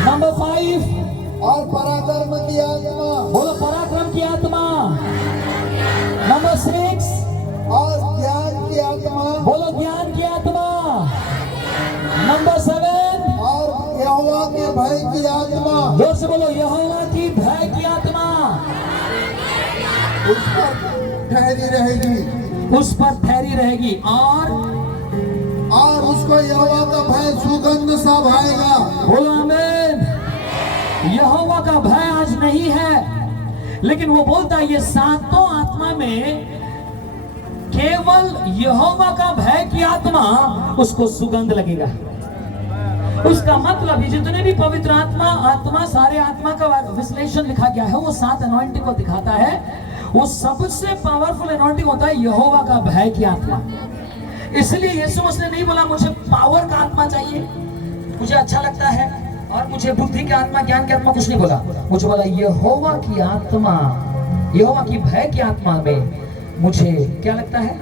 नंबर 5, और पराक्रम की आत्मा, बोलो पराक्रम की आत्मा, नंबर 6, और ज्ञान की आत्मा, बोलो ज्ञान की आत्मा, नंबर 7, और यहोवा के भय की आत्मा, जोर से बोलो यहोवा की भय की आत्मा, उस पर ठहरी रहेगी, उस पर ठहरी रहेगी। और उसको यहोवा का भय सुगंध सा भाएगा। बोलो आमीन। यहोवा का भय आज नहीं है, लेकिन वो बोलता है ये सातों आत्मा में केवल यहोवा का भय की आत्मा उसको सुगंध लगेगा। उसका मतलब ये जितने भी पवित्र आत्मा सारे आत्मा का विश्लेषण लिखा गया है, वो 7 अनॉइंटिंग को दिखाता है। वो सबसे पावरफुल अनॉइंटिंग होता है यहोवा का भय की आत्मा। इसलिए यीशु मसीह ने नहीं बोला मुझे पावर का आत्मा चाहिए, मुझे अच्छा लगता है, और मुझे बुद्धि की आत्मा, ज्ञान की आत्मा, कुछ नहीं बोला। मुझे बोला यहोवा की आत्मा, यहोवा की भय की आत्मा में मुझे क्या लगता है?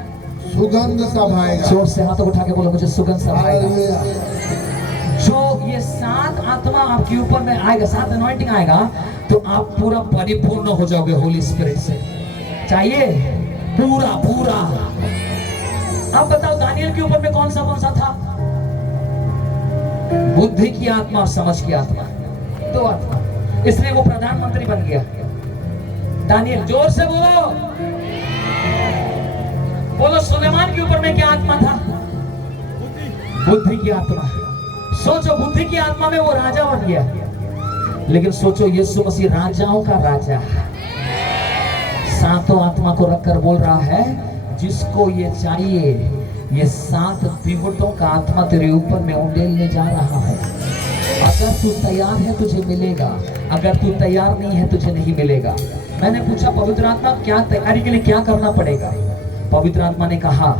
सुगंध समाएगा। जोर से हाथों उठा के बोलो मुझे सुगंध समाएगा। जो ये 7 आत्मा आपके ऊपर में आएगा, 7 अनॉइंटिंग आएगा, तो आप पूरा परिपूर्ण हो जाओगे होली स्पिरिट से। चाहिए पूरा पूरा। अब बताओ दानियल के ऊपर में कौन सा था? बुद्धि की आत्मा और समझ की आत्मा, 2 आत्मा। इसलिए वो प्रधानमंत्री बन गया। दानियल, जोर से बोलो। बोलो सुलेमान के ऊपर में क्या आत्मा था? बुद्धि की आत्मा। सोचो बुद्धि की आत्मा में वो राजा बन गया। लेकिन सोचो यीशु मसीह राजाओं का राजा 7 आत्मा को रखकर बोल रहा है जिसको ये चाहिए, ये 7 दिवटों का आत्मा तेरे ऊपर में उंडेलने जा रहा है। अगर तू तैयार है तुझे मिलेगा, अगर तू तैयार नहीं है तुझे नहीं मिलेगा। मैंने पूछा पवित्र आत्मा क्या तैयारी के लिए क्या करना पड़ेगा? पवित्र आत्मा ने कहा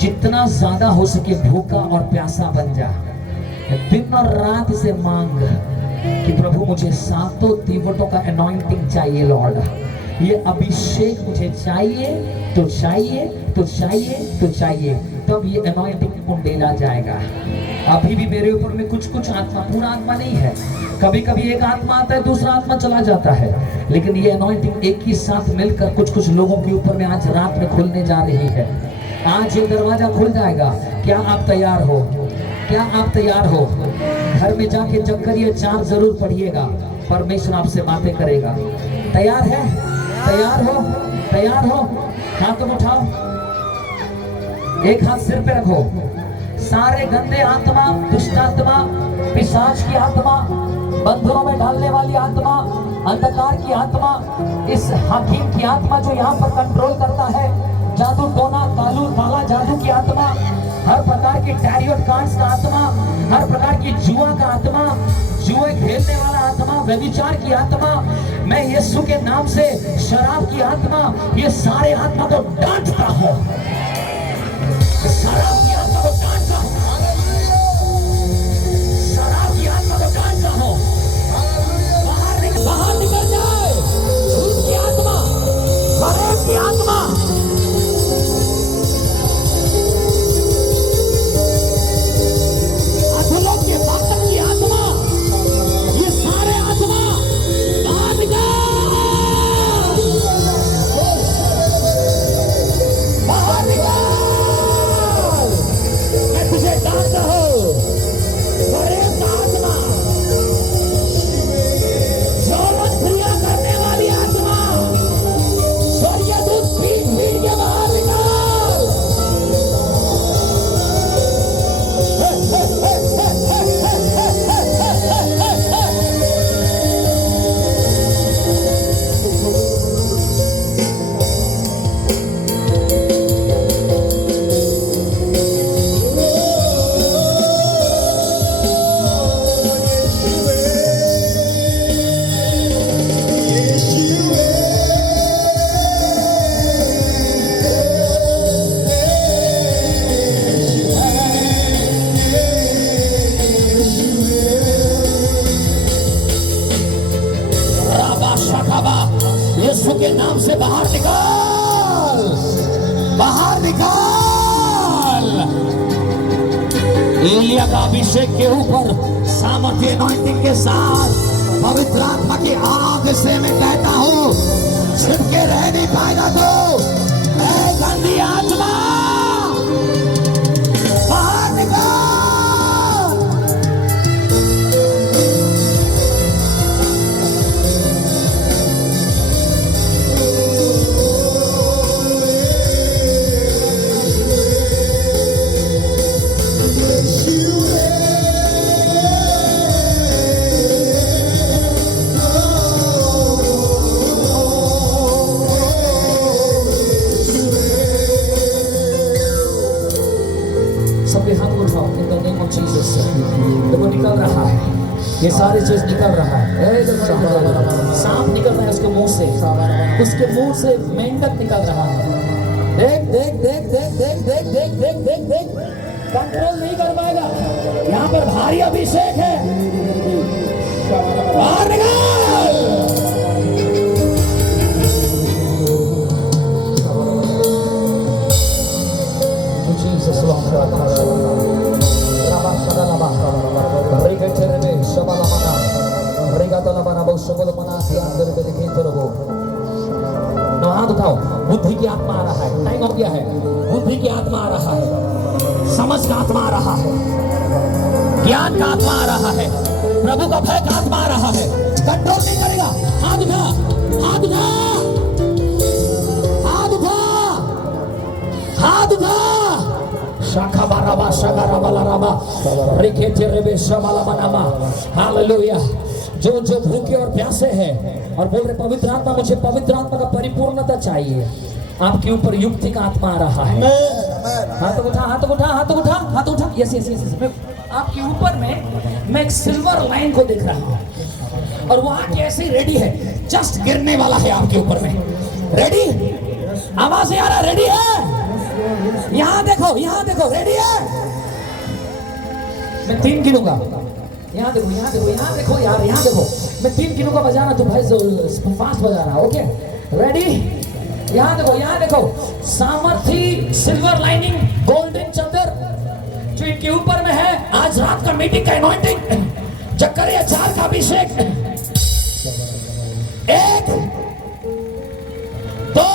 जितना ज्यादा हो सके भूखा और प्यासा बन जा, दिन और रात इसे मांग कि प्रभु मुझे 7 दिवटों का अनॉइंटिंग चाहिए लॉर्ड, ये अभिषेक मुझे चाहिए तो चाहिए तो चाहिए तो चाहिए, तब ये अनॉइंटिंग उंडेला जाएगा। अभी भी मेरे ऊपर में कुछ आत्मा, पूरा आत्मा नहीं है, कभी कभी एक आत्मा आता है दूसरा आत्मा चला जाता है, लेकिन ये अनॉइंटिंग एक ही साथ मिलकर कुछ लोगों के ऊपर में आज रात में खुलने जा रही है। आज ये दरवाजा खुल जाएगा। क्या आप तैयार हो? क्या आप तैयार हो? घर में जाके जगकर ये 4 जरूर पढ़िएगा, परमेश्वर आपसे बातें करेगा। तैयार है? तैयार हो? तैयार हो? हाथ उठाओ, एक हाथ सिर पे रखो। सारे गंदे आत्मा, दुष्ट आत्मा, पिशाच की आत्मा, बंधनों में डालने वाली आत्मा, अंधकार की आत्मा, इस हकीम की आत्मा जो यहाँ पर कंट्रोल करता है, जादू टोना कालू काला जादू की आत्मा, हर प्रकार की टैरियट कार्ड्स का आत्मा, हर प्रकार की जुआ का आत्मा, जुए खेलने वाला आत्मा, व्यभिचार की आत्मा, मैं यीशु के नाम से शराब की आत्मा, ये सारे आत्मा को डांटता हूं। शराब की आत्मा को डांटता हूं, शराब की आत्मा को डांटता हूं। बाहर निकल जाए झूठ की आत्मा, फरेब की आत्मा, यीशु के नाम से बाहर निकाल, बाहर निकाल। एलिया का अभिषेक के ऊपर सामर्थ्य अनॉइंटिंग के साथ पवित्र आत्मा की आग से मैं कहता हूं छिपके रह नहीं पाएगा। तो गंदी आत्मा बाहर निकाल। जीसस देखो निकल रहा है, ये सारी चीज निकल रहा है। सांप निकल रहा है उसके मुंह से, उसके मुंह से मेंढक निकल रहा है। देख देख देख देख देख देख देख देख देख देख, कंट्रोल नहीं कर पाएगा। यहाँ पर भारी अभिषेक है, बाहर निकल। हाथ उठाओ, बुद्धि की आत्मा आ रहा है, टाइम हो गया है, बुद्धि की आत्मा आ रहा है, समझ का आत्मा आ रहा है, ज्ञान का आत्मा आ रहा है, प्रभु का भय का आत्मा आ रहा है। कंट्रोल नहीं करेगा। हाथ उठा, हाथ उठा, हाथ उठा, हाथ उठा। शाखा बाराबा शागारा बालाराबा रिखे तेरेबे शमाला बनामा। हालेलुया। जो जो भूखे और प्यासे हैं और बोल रहे पवित्र आत्मा, मुझे पवित्र आत्मा का परिपूर्णता चाहिए, आपके ऊपर युक्ति का आत्मा आ रहा है। हाथ उठा, हाथ उठा, हाथ उठा, हाथ उठा। Yes yes yes. आपके ऊपर में मैं एक सिल्वर लाइन को देख रहा हूँ और वो आके ऐसे ही रेडी है, जस्ट गिरने वाला है आपके ऊपर में। रेडी? आवाज आ रहा, रेडी है? यहाँ देखो, यहाँ देखो, रेडी है? मैं 3 गिनूंगा। यहाँ देखो, यहाँ देखो, यहाँ देखो यार, यहाँ देखो। मैं 3 गिनूंगा, बजाना तो भाई फास्ट बजाना, ओके? रेडी? यहाँ देखो, यहाँ देखो। सामर्थी सिल्वर लाइनिंग गोल्डन चद्दर जो इनके ऊपर में है, आज रात का मीटिंग का अनॉइंटिंग, जकरिया 4 का अभिषेक। 1 2,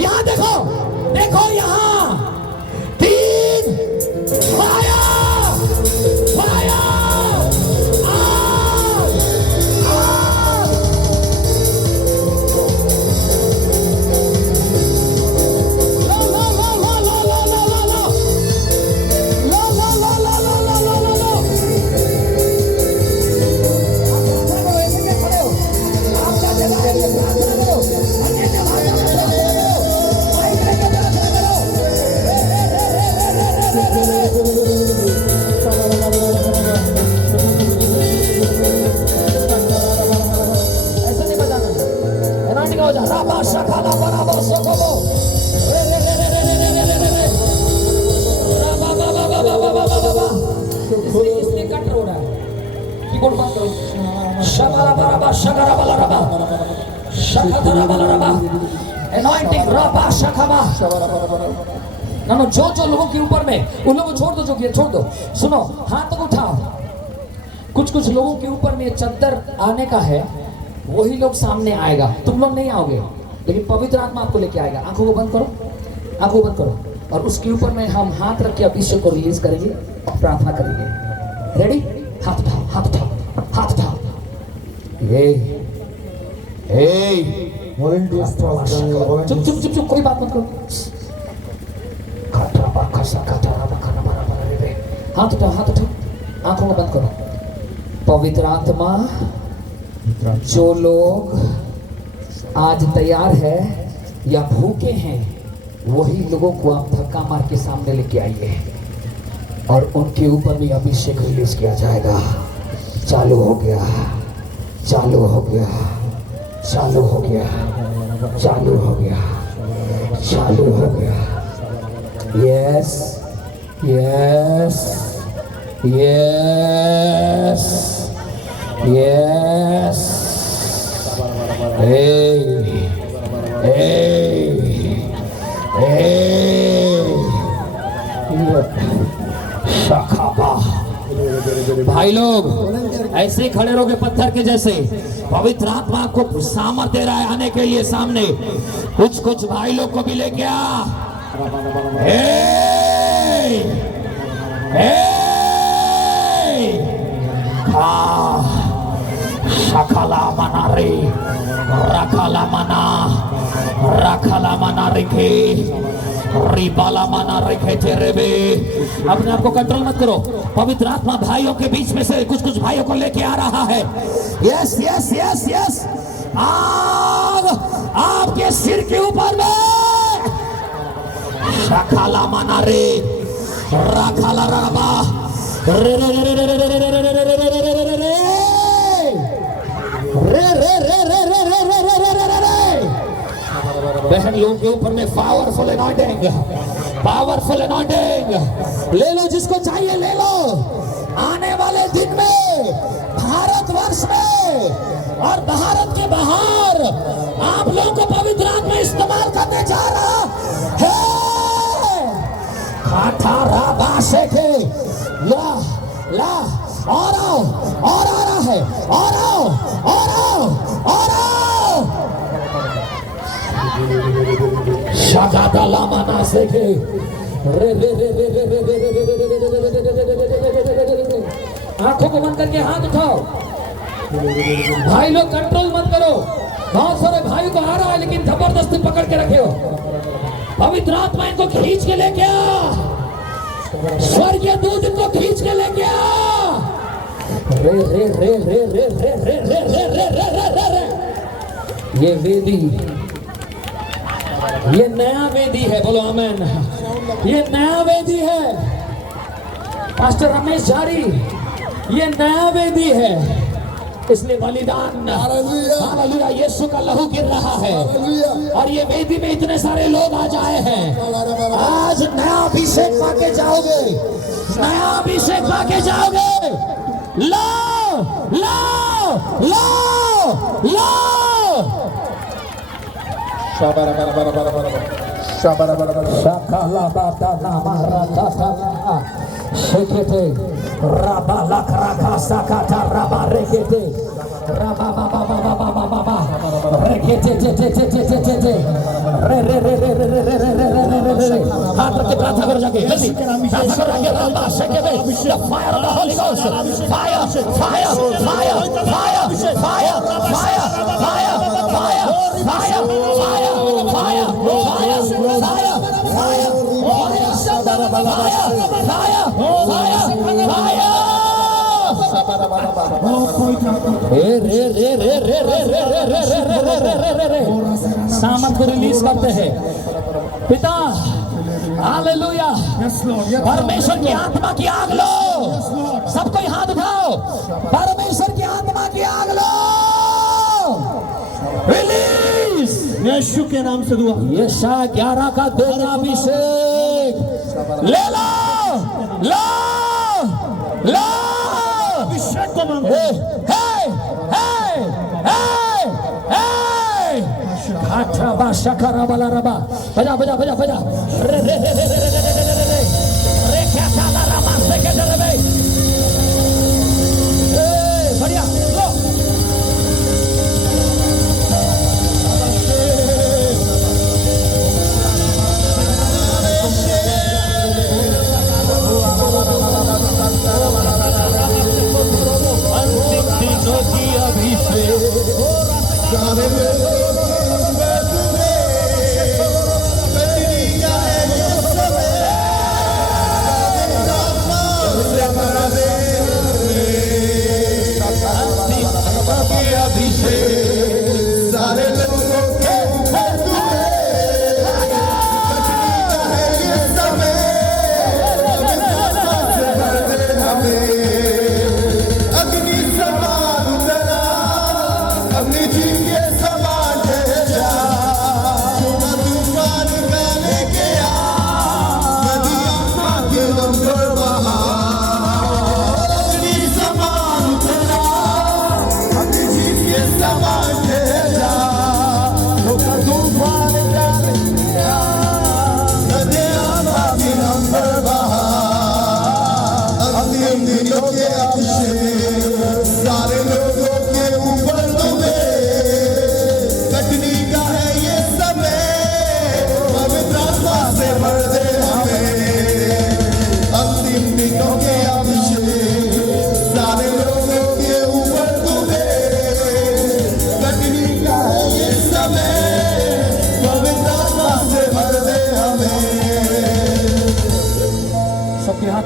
यहाँ देखो, देखो यहाँ 3, फायर फायर। इसलिए कट हो रहा है, कीबोर्ड बंद करो। शगरा बराबा शगरा बलरबा शगरा बलरबा अनॉइंटिंग रबा शखबा। ना जो जो लोगों के ऊपर में, उन लोगों को छोड़ दो, जो किया छोड़ दो। सुनो, हाथ तक उठाओ। कुछ कुछ लोगों के ऊपर में चद्दर आने का है, वही लोग सामने आएगा, तुम लोग नहीं आओगे, लेकिन पवित्र आत्मा आपको लेके आएगा। आंखों को बंद करो, आंखों को बंद करो, और उसके ऊपर में हम हाथ रख के अभिषेक को रिलीज करेंगे और प्रार्थना करेंगे। रेडी? हाथ उठाओ, हाथ उठाओ, हाथ उठाओ। चुप चुप चुप चुप, कोई बात मत करो। हाथ उठाओ, हाथ उठाओ, आंखों को बंद करो। पवित्र आत्मा, जो लोग आज तैयार है या भूखे हैं, वही लोगों को आप धक्का मार के सामने लेके आइए और उनके ऊपर भी अभिषेक रिलीज किया जाएगा। चालू हो गया, चालू हो गया, चालू हो गया, चालू हो गया, चालू हो गया। Yes yes yes yes. भाई लोग ऐसे ही खड़े रहोगे पत्थर के जैसे। पवित्र आत्मा आपको सामर्थ्य दे रहा है आने के लिए सामने। कुछ कुछ भाई लोग को भी लेके आ। शकला मना रे रखला मना रखला मना रेखे रिबाला मना रेखे तेरे बे। अपने आप को कंट्रोल मत करो। पवित्र आत्मा भाइयों के बीच में से कुछ कुछ भाइयों को लेके आ रहा है। Yes yes yes yes. आग आपके सिर के ऊपर में शकला मना रे रखला रबा बहन लोगों के ऊपर में पावरफुल अनॉइंटिंग, पावरफुल अनॉइंटिंग ले लो, जिसको चाहिए ले लो। आने वाले दिन में भारतवर्ष में और भारत के बाहर आप लोगों को पवित्र आत्मा इस्तेमाल करने जा रहा है। ला ला और आओ, और आ रहा है, और आओ, और आओ, और आओ। शागादा लामा ना सेखे रे रे रे रे रे रे रे रे। आंखों को बंद करके हाथ उठाओ। भाई लोग कंट्रोल मत करो। बहुत सारे भाई को आ रहा है लेकिन जबरदस्ती पकड़ के रखे हो। पवित्र आत्मा इनको खींच के लेके आ, स्वर्गीय दूत इनको खींच के लेके आ। रे रे रे रे रे रे रे रे रे रे रे रे रे। ये वेदी, ये नया वेदी है, बोलो आमेन। ये नया वेदी है पास्टर रमेश झारी, ये नया वेदी है, इसलिए बलिदान हालेलुया यीशु का लहू गिर रहा है। और ये वेदी में इतने सारे लोग आज आए हैं। आज नया अभिषेक पाके जाओगे, नया अभिषेक पाके जाओगे। लो लो लो लो। शेकेते राबा लखराखा साकाता राबा रेकेते राबा बाबा बाबा बाबा बाबा रेकेते ते ते ते ते ते ते रे रे रे रे रे रे रे रे रे रे। हाथ रख के प्रार्थना करो जाके जल्दी प्रार्थना करो जाके। राबा शेकेते the fire of the holy ghost, fire fire fire fire fire fire fire fire fire fire fire सामर्थ को रिलीज करते हैं पिता। हालेलुया, परमेश्वर की आत्मा की आग लो। सबको हाथ उठाओ, परमेश्वर की आत्मा की आग लो। रिलीज यीशु के नाम से दुआ। यशाया 11 का 2 का अभिषेक ले लो, लो लो। अभिषेक को मांगो। हे हे हे हे। खाटा बा शकरा बला रबा। बजा बजा बजा बजा। रे रे रे रे रे रे रे रे। रे क्या ताला रबा से के चले बे। ए बढ़िया लो।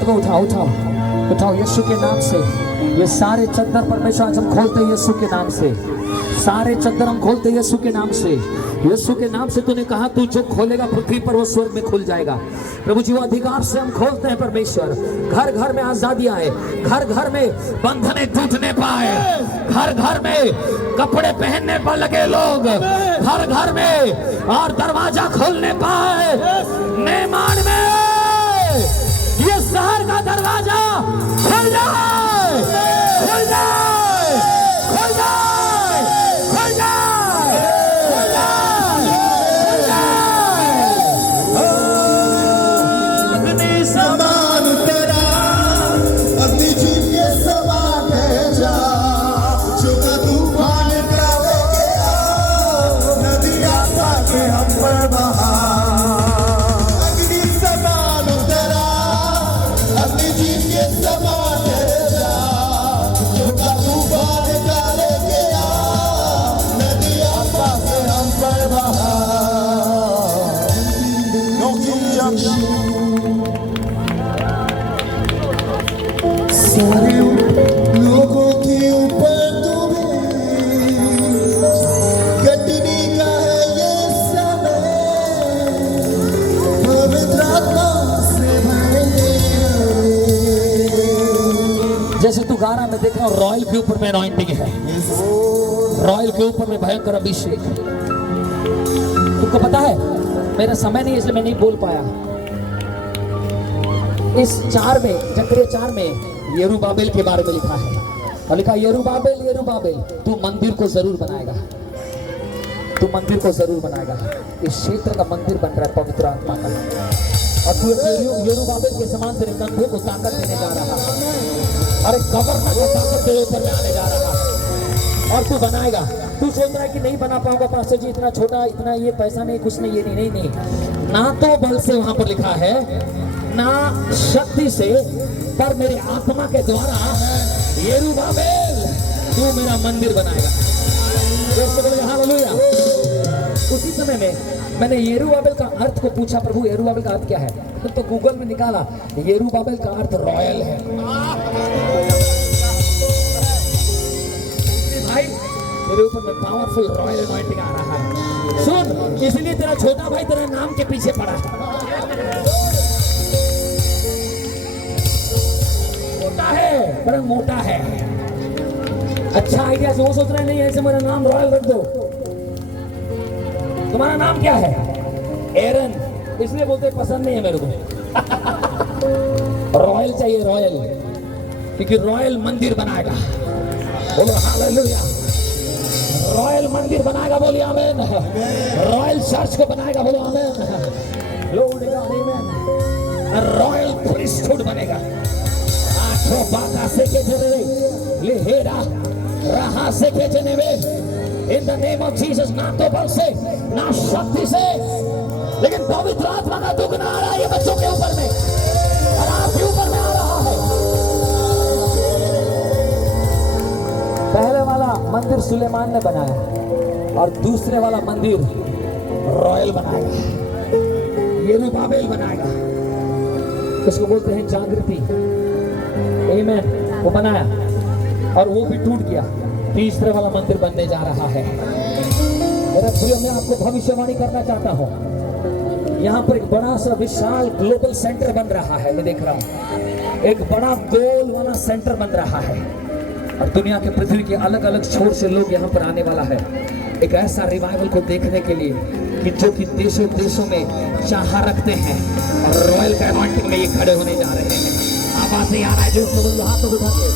उठाओ उठाओ उठाओ यीशु के नाम से। ये सारे चद्दर परमेश्वर आज हम खोलते यीशु के नाम से। सारे चद्दर हम खोलते यीशु के नाम से। यीशु के नाम से तूने कहा तू जो खोलेगा पृथ्वी पर वो स्वर्ग में खुल जाएगा। प्रभु जी वो अधिकार से हम खोलते हैं परमेश्वर। घर घर में आजादी आए, घर घर में बंधने टूटने पाए, घर घर में कपड़े पहनने पर लगे लोग, घर घर में और दरवाजा खोलने पाए। नेमान में ये शहर का दरवाजा खुल जाए, खुल जाए, खुल जाए, खुल जाए, खुल जाए, खुल जाए। अग्नि समान तेरा, अग्नि जी के समान है जा, जो का तूफान करावे गया, नदियां पाके हम पर बहा। अग्नि समान तेरा, अग्नि जी के समान है जा, जो का तूफान करावे गया, नदियां पाके हम पर बहा। सारे लोगों के ऊपर तुम्हें कटनी का है ये समय, पवित्र आत्मा से भरे। जैसे तू गा रहा मैं देख रहा हूँ रॉयल के ऊपर में अनॉइंटिंग है, रॉयल के ऊपर में भयंकर अभिषेक। तुमको पता है मेरा समय नहीं इसलिए मैं नहीं बोल पाया। इस 4 में जकरिया 4 में यरूबाबेल के बारे में लिखा है और लिखा यरूबाबेल यरूबाबेल तू मंदिर को जरूर बनाएगा, तू मंदिर को जरूर बनाएगा। इस क्षेत्र का मंदिर बन रहा है पवित्र आत्मा का और तू यरूबाबेल के समान तेरे कंधों को ताकत देने जा रहा है और एक गवर्नर का ताकत तेरे ऊपर में आने जा रहा है और तू बनाएगा। तू सोच रहा है कि नहीं बना पाऊंगा पास्टर जी, इतना छोटा, इतना ये पैसा नहीं, कुछ नहीं, ये नहीं, नहीं, नहीं। ना तो बल से वहां पर लिखा है ना शक्ति से, पर मेरे आत्मा के द्वारा यरूबाबेल तू मेरा मंदिर बनाएगा। हालेलुया। उसी समय में मैंने यरूबाबेल का अर्थ को पूछा, प्रभु यरूबाबेल का अर्थ क्या है? तो गूगल में निकाला यरूबाबेल का अर्थ रॉयल है। भाई तेरे ऊपर में पावरफुल रॉयल अनॉइंटिंग आ रहा है। सुन, इसलिए तेरा छोटा भाई तेरे नाम के पीछे पड़ा है। मोटा है, बड़ा मोटा है। अच्छा आइडिया से वो सोच रहे नहीं ऐसे मेरा नाम रॉयल रख दो। तुम्हारा नाम क्या है? एरन, इसलिए बोलते पसंद नहीं है मेरे को। रॉयल चाहिए, रॉयल, क्योंकि रॉयल मंदिर बनाएगा। बोलो हालेलुया। रॉयल मंदिर बनाएगा, बोलिए आमीन। रॉयल चर्च को बनाएगा, बोलो आमीन। लोग रॉयल प्रीस्टहुड बनेगा। आठों बाका से के जरे ले हेरा रहा से के जनेवे in the name of Jesus. ना तो बल से ना शक्ति से, लेकिन पवित्र आत्मा का दुगना आ रहा है ये बच्चों के ऊपर में और आपके ऊपर में आ रहा है। पहले वाला मंदिर सुलेमान ने बनाया और दूसरे वाला मंदिर रॉयल बनाएगा, यरूबाबेल बनाएगा। इसको बोलते हैं जागृति। आमीन। वो बनाया और वो भी टूट गया। तीसरे वाला मंदिर बनने जा रहा है। मेरा प्रिय, मैं आपको भविष्यवाणी करना चाहता हूँ। यहाँ पर एक बड़ा सा विशाल ग्लोबल सेंटर बन रहा है। मैं देख रहा हूँ एक बड़ा गोल वाला सेंटर बन रहा है और दुनिया के पृथ्वी के अलग अलग छोर से लोग यहाँ पर आने वाला है एक ऐसा रिवाइवल को देखने के लिए कि जो कि देशों देशों में चाह रखते हैं और रॉयल का अनॉइंटिंग में ये खड़े होने जा रहे हैं। आवाज नहीं आ रहा है जो तो बोलो हाथ उठा के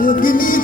अग्नि